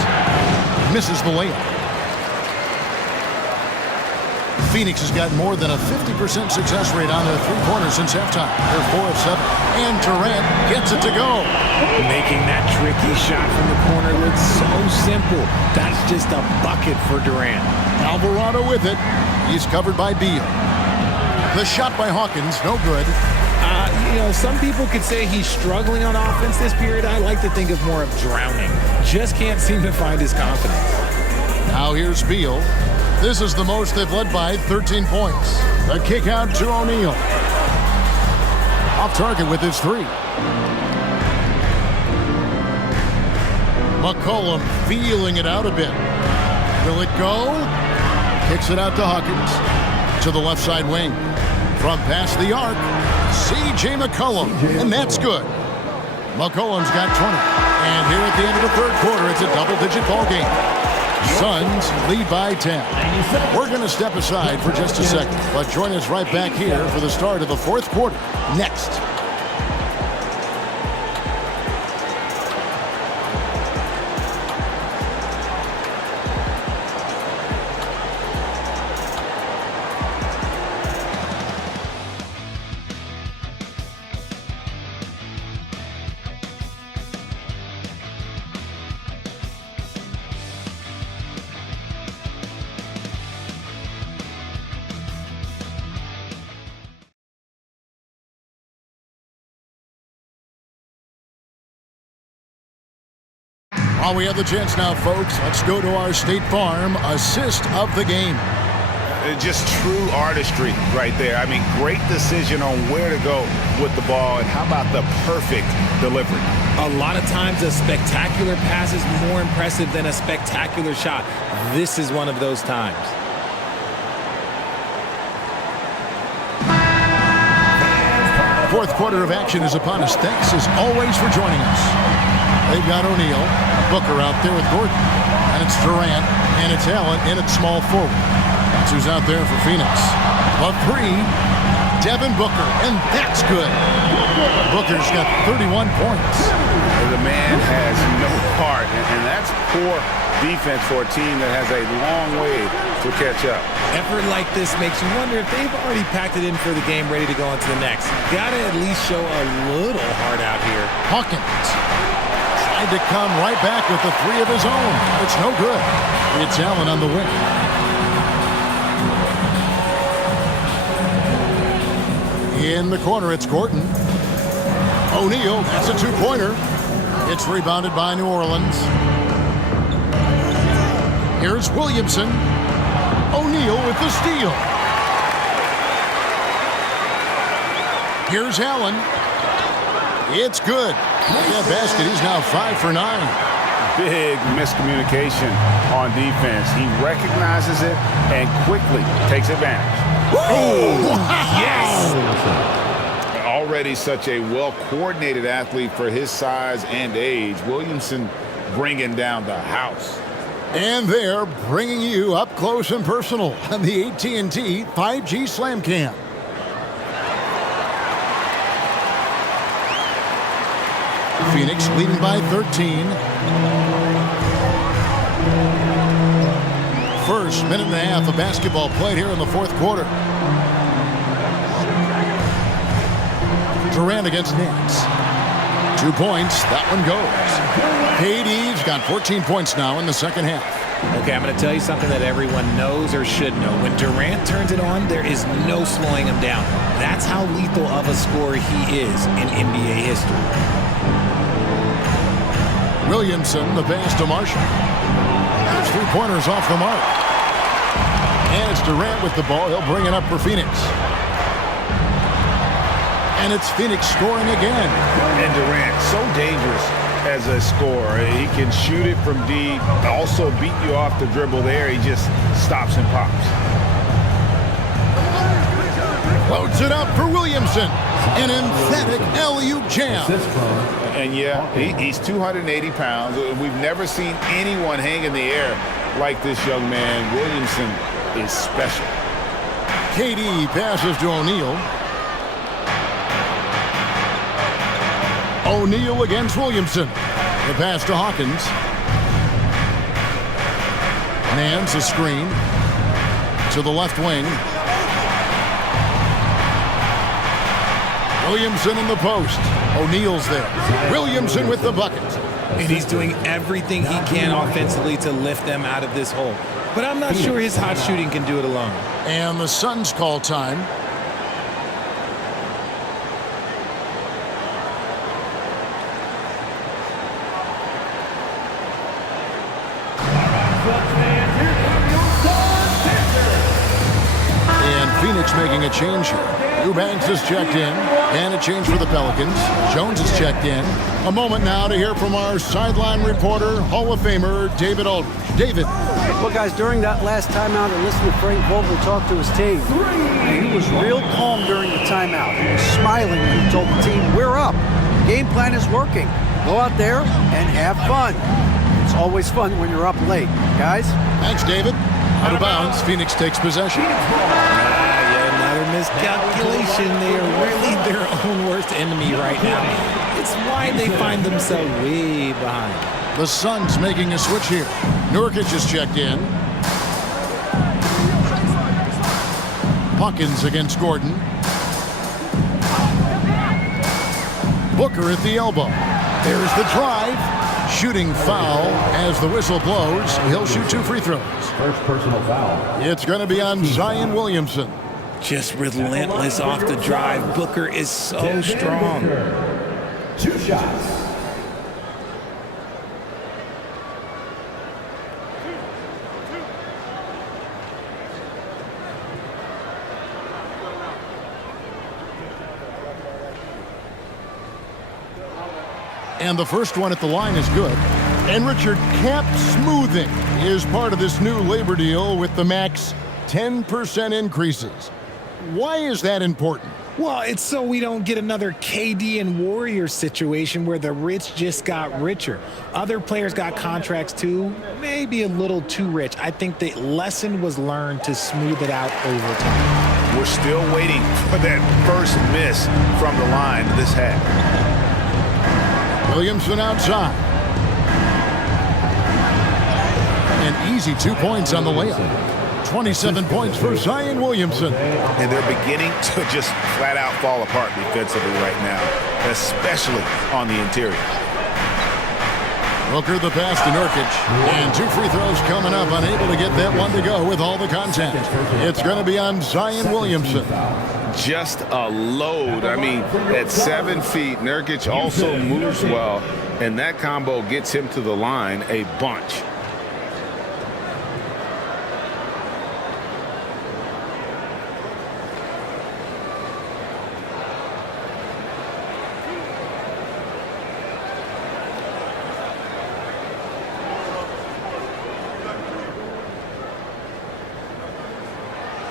Misses the layup. Phoenix has got more than a 50% success rate on their three-pointers since halftime. They're 4 of 7. And Durant gets it to go. Making that tricky shot from the corner look so simple. That's just a bucket for Durant. Alvarado with it. He's covered by Beal. The shot by Hawkins, no good. Some people could say he's struggling on offense this period. I like to think of more of drowning. Just can't seem to find his confidence. Now here's Beal. This is the most they've led by 13 points. The kick out to O'Neal. Off target with his 3. McCollum feeling it out a bit. Will it go? Kicks it out to Hawkins. To the left side wing. From past the arc, C.J. McCollum. And that's good. McCollum's got 20. And here at the end of the third quarter, it's a double-digit ball game. Suns lead by 10. We're going to step aside for just a second, but join us right back here for the start of the fourth quarter next. While we have the chance now, folks, let's go to our State Farm assist of the game. Just true artistry right there. I mean, great decision on where to go with the ball, and how about the perfect delivery? A lot of times a spectacular pass is more impressive than a spectacular shot. This is one of those times. Fourth quarter of action is upon us. Thanks as always for joining us. They've got O'Neal, Booker out there with Gordon. And it's Durant, and it's Allen, and it's small forward. That's who's out there for Phoenix. A 3, Devin Booker, and that's good. Booker's got 31 points. The man has no heart, and that's poor defense for a team that has a long way to catch up. Effort like this makes you wonder if they've already packed it in for the game, ready to go into the next. Gotta at least show a little heart out here. Hawkins tried to come right back with the 3 of his own. It's no good. It's Allen on the wing. In the corner, it's Gordon. O'Neal, that's a 2-pointer. It's rebounded by New Orleans. Here's Williamson. O'Neal with the steal. Here's Allen. It's good. That basket, he's now 5 for 9. Big miscommunication on defense. He recognizes it and quickly takes advantage. Oh, yes! Already such a well-coordinated athlete for his size and age. Williamson bringing down the house. And they're bringing you up close and personal on the AT&T 5G Slam Cam. Phoenix leading by 13. First minute and a half of basketball played here in the fourth quarter. Durant against Nance. 2 points. That one goes. KD's got 14 points now in the second half. Okay, I'm going to tell you something that everyone knows or should know. When Durant turns it on, there is no slowing him down. That's how lethal of a scorer he is in NBA history. Williamson, the pass to Marshall. There's 3-pointers off the mark. And it's Durant with the ball. He'll bring it up for Phoenix. And it's Phoenix scoring again. And Durant, so dangerous as a scorer. He can shoot it from deep, also beat you off the dribble there. He just stops and pops. Loads it up for Williamson. An emphatic alley-oop jam. And yeah, he's 280 pounds. We've never seen anyone hang in the air like this young man. Williamson is special. KD passes to O'Neal. O'Neal against Williamson. The pass to Hawkins. Nance a screen to the left wing. Williamson in the post. O'Neal's there. Williamson with the bucket. And he's doing everything he can offensively to lift them out of this hole. But I'm not sure his hot shooting can do it alone. And the Suns call time. And Phoenix making a change here. Eubanks has checked in, and a change for the Pelicans. Jones has checked in. A moment now to hear from our sideline reporter, Hall of Famer, David Aldridge. David. Well, guys, during that last timeout, I listened to Frank Vogel talk to his team. And he was real calm during the timeout. He was smiling when he told the team, we're up. Game plan is working. Go out there and have fun. It's always fun when you're up late. Guys? Thanks, David. Out of bounds, Phoenix takes possession. Another miscalculation. They are really their own worst enemy right now. It's why they find themselves way behind. The Suns making a switch here. Nurkic has checked in. Hawkins against Gordon. Booker at the elbow. There's the drive. Shooting foul as the whistle blows. He'll shoot 2 free throws. First personal foul. It's going to be on Zion Williamson. Just relentless off the drive. Booker is so strong. 2 shots. And the first one at the line is good. And Richard, cap smoothing is part of this new labor deal with the max 10% increases. Why is that important? Well, it's so we don't get another KD and Warriors situation where the rich just got richer. Other players got contracts too, maybe a little too rich. I think the lesson was learned to smooth it out over time. We're still waiting for that first miss from the line this half. Williamson outside. An easy 2 points on the layup. 27 points for Zion Williamson. And they're beginning to just flat out fall apart defensively right now, especially on the interior. Booker the pass to Nurkic. And 2 free throws coming up, unable to get that one to go with all the contact. It's going to be on Zion Williamson. Just a load. I mean, at 7 feet, Nurkic also moves well, and that combo gets him to the line a bunch.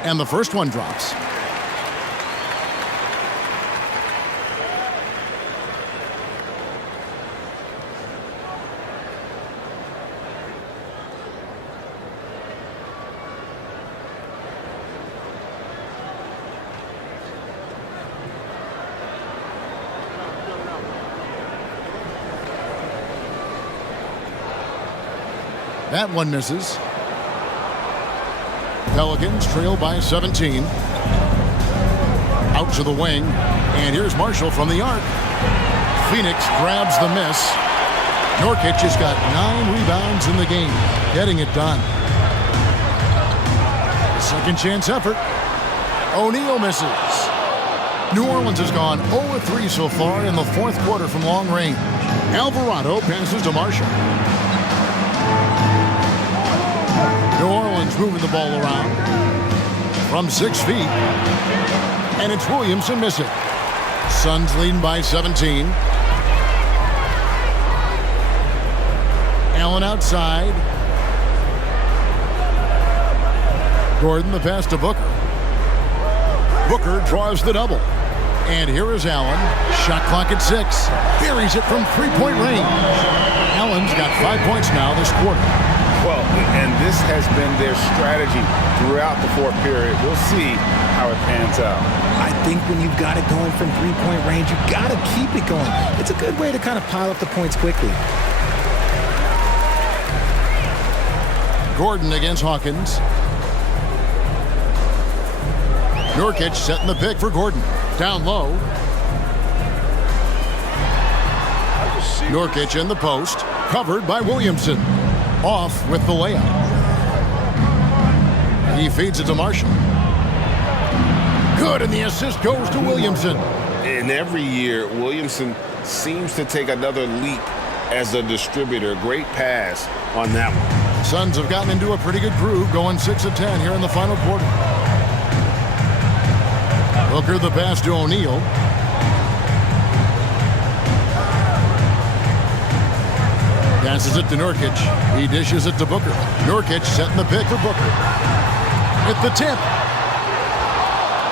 And the first one drops. That one misses. Pelicans trail by 17. Out to the wing. And here's Marshall from the arc. Phoenix grabs the miss. Nurkic has got 9 rebounds in the game, getting it done. A second chance effort. O'Neal misses. New Orleans has gone 0-3 so far in the fourth quarter from long range. Alvarado passes to Marshall. New Orleans moving the ball around from 6 feet. And it's Williamson missing. Suns leading by 17. Allen outside. Gordon the pass to Booker. Booker draws the double. And here is Allen. Shot clock at 6. Buries it from 3-point range. Allen's got 5 points now this quarter. Well, and this has been their strategy throughout the fourth period. We'll see how it pans out. I think when you've got it going from 3-point range, you've got to keep it going. It's a good way to kind of pile up the points quickly. Gordon against Hawkins. Nurkic setting the pick for Gordon. Down low. Nurkic in the post. Covered by Williamson. Off with the layup. He feeds it to Marshall. Good, and the assist goes to Williamson. And every year, Williamson seems to take another leap as a distributor. Great pass on that one. Suns have gotten into a pretty good groove, going 6 of 10 here in the final quarter. Booker the pass to O'Neal. Passes it to Nurkic. He dishes it to Booker. Nurkic setting the pick for Booker. At the tip.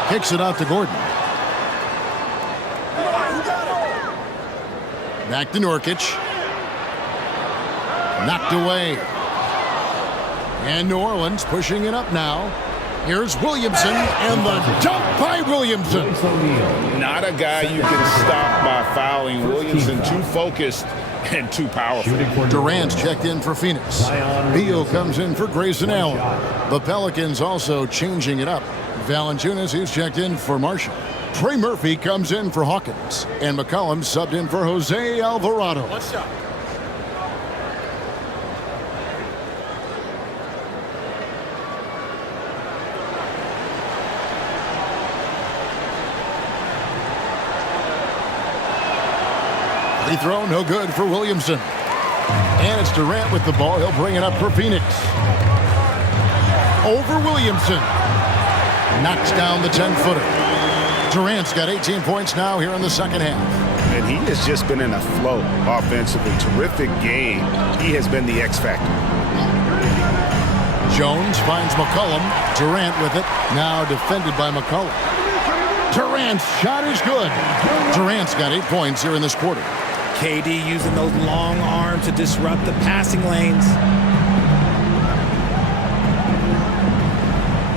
Kicks it out to Gordon. Back to Nurkic. Knocked away. And New Orleans pushing it up now. Here's Williamson, and the dunk by Williamson. Not a guy you can stop by fouling. Williamson too focused and too powerful. Durant's checked in for Phoenix. Beal comes in for Grayson Allen. The Pelicans also changing it up. Valanciunas, he's checked in for Marshall. Trey Murphy comes in for Hawkins. And McCollum subbed in for Jose Alvarado. One shot. Free throw, no good for Williamson. And it's Durant with the ball. He'll bring it up for Phoenix. Over Williamson. Knocks down the 10-footer. Durant's got 18 points now here in the second half. And he has just been in a flow offensively. Terrific game. He has been the X factor. Jones finds McCollum. Durant with it. Now defended by McCollum. Durant's shot is good. Durant's got 8 points here in this quarter. KD using those long arms to disrupt the passing lanes.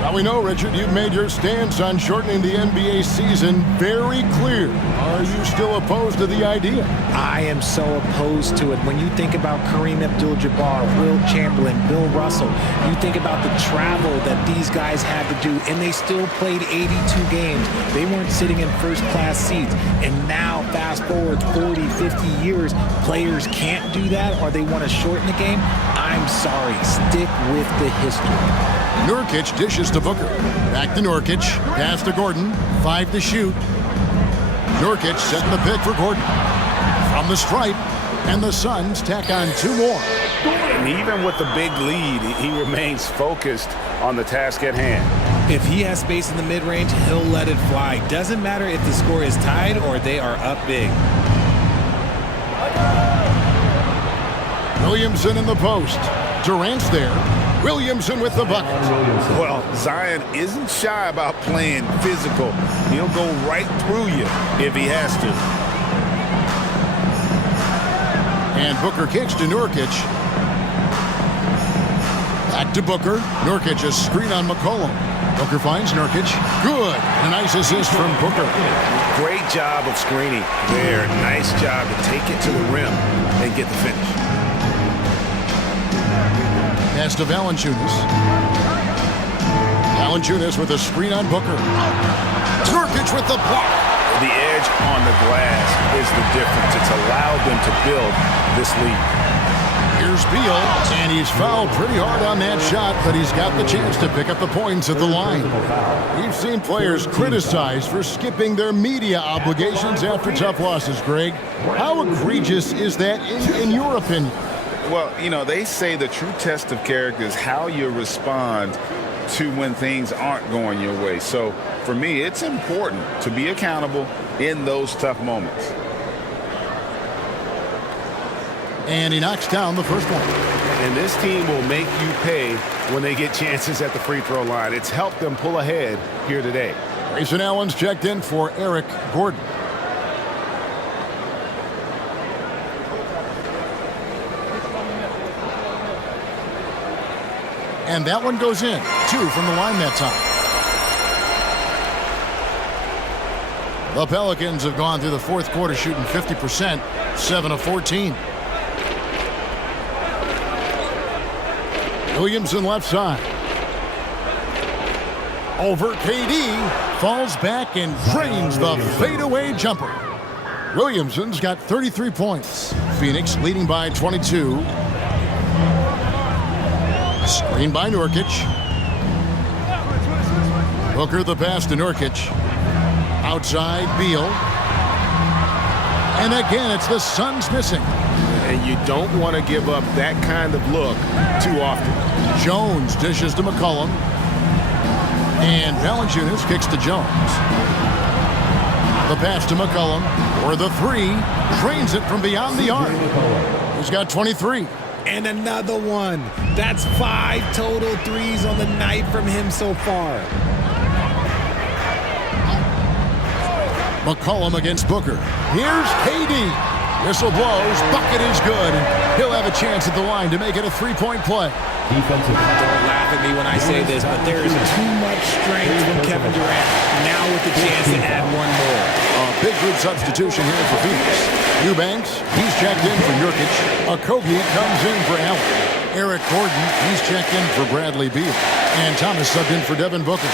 Now we know, Richard, you've made your stance on shortening the NBA season very clear. Are you still opposed to the idea? I am so opposed to it. When you think about Kareem Abdul-Jabbar, Wilt Chamberlain, Bill Russell, you think about the travel that these guys had to do, and they still played 82 games. They weren't sitting in first-class seats. And now, fast forward 40, 50 years, players can't do that, or they want to shorten the game. I'm sorry. Stick with the history. Nurkic dishes to Booker. Back to Nurkic. Pass to Gordon. 5 to shoot. Nurkic setting the pick for Gordon. From the stripe. And the Suns tack on 2 more. And even with the big lead, he remains focused on the task at hand. If he has space in the mid-range, he'll let it fly. Doesn't matter if the score is tied or they are up big. Williamson in the post. Durant's there. Williamson with the bucket. Well, Zion isn't shy about playing physical. He'll go right through you if he has to. And Booker kicks to Nurkic. Back to Booker. Nurkic, a screen on McCollum. Booker finds Nurkic. Good. A nice assist from Booker. Great job of screening there. Nice job to take it to the rim and get the finish. Pass to Valanciunas. Valanciunas with a screen on Booker. Nurkic with the block. The edge on the glass is the difference. It's allowed them to build this lead. Here's Beal, and he's fouled pretty hard on that shot, but he's got the chance to pick up the points at the line. We've seen players criticized for skipping their media obligations after tough losses, Greg. How egregious is that in your opinion? Well, you know, they say the true test of character is how you respond to when things aren't going your way. So for me, it's important to be accountable in those tough moments. And he knocks down the first one. And this team will make you pay when they get chances at the free throw line. It's helped them pull ahead here today. Grayson Allen's checked in for Eric Gordon. And that one goes in. 2 from the line that time. The Pelicans have gone through the fourth quarter shooting 50%, 7 of 14. Williamson left side. Over KD. Falls back and drains the fadeaway jumper. Williamson's got 33 points. Phoenix leading by 22. Screen by Nurkic. Booker the pass to Nurkic. Outside Beal. And again, it's the Suns missing. And you don't want to give up that kind of look too often. Jones dishes to McCollum. And Valanciunas kicks to Jones. The pass to McCollum for the 3. Drains it from beyond the arc. He's got 23. And another one. That's 5 total threes on the night from him so far. McCollum against Booker. Here's KD. Whistle blows. Bucket is good. And he'll have a chance at the line to make it a 3-point play. Defensive. Don't laugh at me when I say this, but there is too much strength from Kevin Durant. Now with the chance to add one more. A big group substitution here for Phoenix. Eubanks, he's checked in for Nurkic. Okogie comes in for Allen. Eric Gordon, he's checked in for Bradley Beal. And Thomas subbed in for Devin Booker.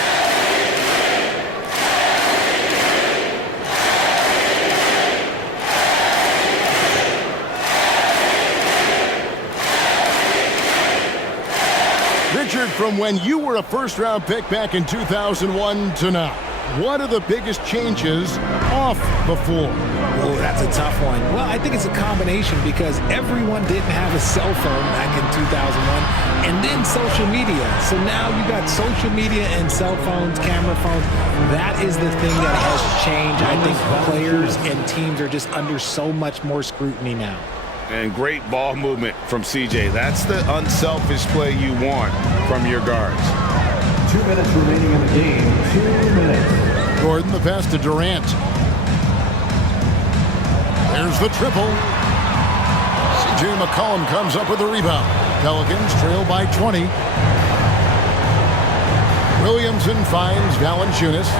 Richard, from when you were a first-round pick back in 2001 to now, what are the biggest changes off the floor? Oh, that's a tough one. Well, I think it's a combination because everyone didn't have a cell phone back in 2001 and then social media. So now you got social media and cell phones, camera phones. That is the thing that has changed. I think players and teams are just under so much more scrutiny now. And great ball movement from CJ. That's the unselfish play you want from your guards. 2 minutes remaining in the game. 2 minutes. Gordon, the pass to Durant. There's the triple. CJ McCollum comes up with the rebound. Pelicans trail by 20. Williamson finds Valanciunas.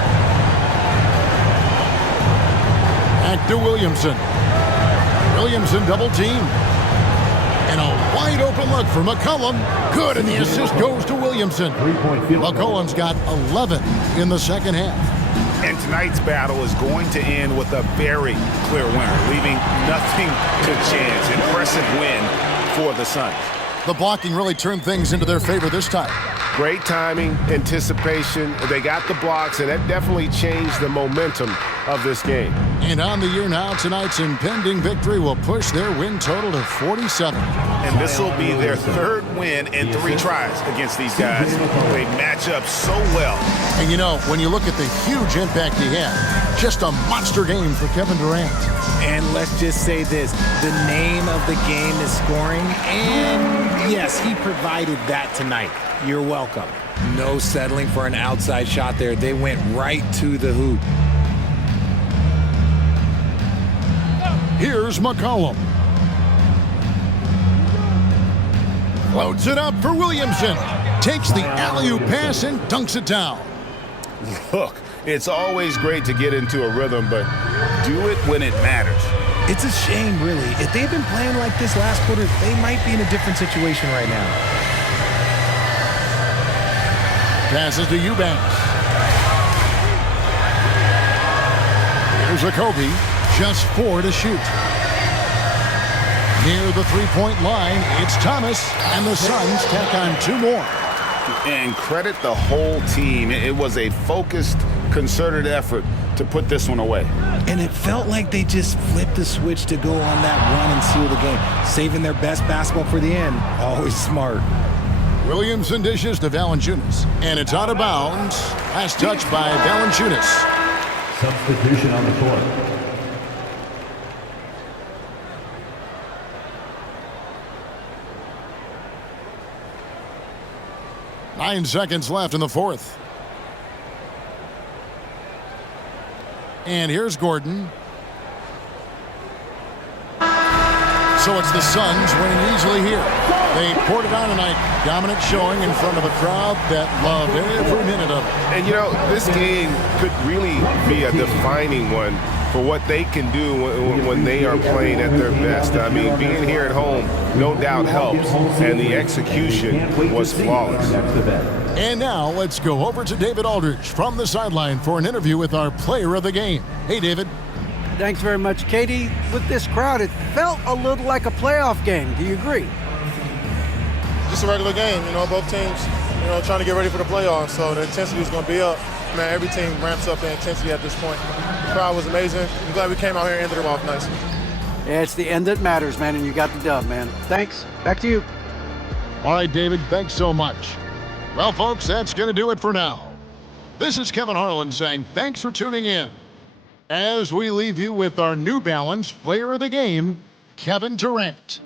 Back to Williamson. Williamson double team. And a wide open look for McCollum. Good, and the assist goes to Williamson. McCollum's got 11 in the second half. And tonight's battle is going to end with a very clear winner, leaving nothing to chance. Impressive win for the Suns. The blocking really turned things into their favor this time. Great timing, anticipation. They got the blocks, and that definitely changed the momentum of this game. And on the year now, tonight's impending victory will push their win total to 47. And this will be their third win in 3 tries against these guys. They match up so well. And you know, when you look at the huge impact he had, just a monster game for Kevin Durant. And let's just say this, the name of the game is scoring, and yes, he provided that tonight. You're welcome. No settling for an outside shot there. They went right to the hoop. Here's McCollum. Floats it up for Williamson. Takes the alley-oop pass and dunks it down. Look, it's always great to get into a rhythm, but do it when it matters. It's a shame, really. If they've been playing like this last quarter, they might be in a different situation right now. Passes to Eubanks. Here's a Kobe. Just 4 to shoot. Near the three-point line, it's Thomas, and the Suns tack on 2 more. And credit the whole team. It was a focused, concerted effort to put this one away. And it felt like they just flipped the switch to go on that run and seal the game, saving their best basketball for the end. Always smart. Williamson dishes to Valanciunas, and it's out of bounds. Last touch by Valanciunas. Substitution on the court. Nine seconds left in the fourth. And here's Gordon. So it's the Suns winning easily here. They poured it on tonight. Dominant showing in front of a crowd that loved every minute of it. And, you know, this game could really be a defining one for what they can do when they are playing at their best. I mean, being here at home no doubt helps, and the execution was flawless. And now let's go over to David Aldridge from the sideline for an interview with our player of the game. Hey, David. Thanks very much, Katie. With this crowd, it felt a little like a playoff game. Do you agree? Just a regular game, you know, both teams, you know, trying to get ready for the playoffs, so the intensity is going to be up. Man, every team ramps up the intensity at this point. The crowd was amazing. I'm glad we came out here and ended it off nice. Yeah, it's the end that matters, man, and you got the dub, man. Thanks. Back to you. All right, David, thanks so much. Well, folks, that's going to do it for now. This is Kevin Harlan saying thanks for tuning in. As we leave you with our New Balance player of the game, Kevin Durant.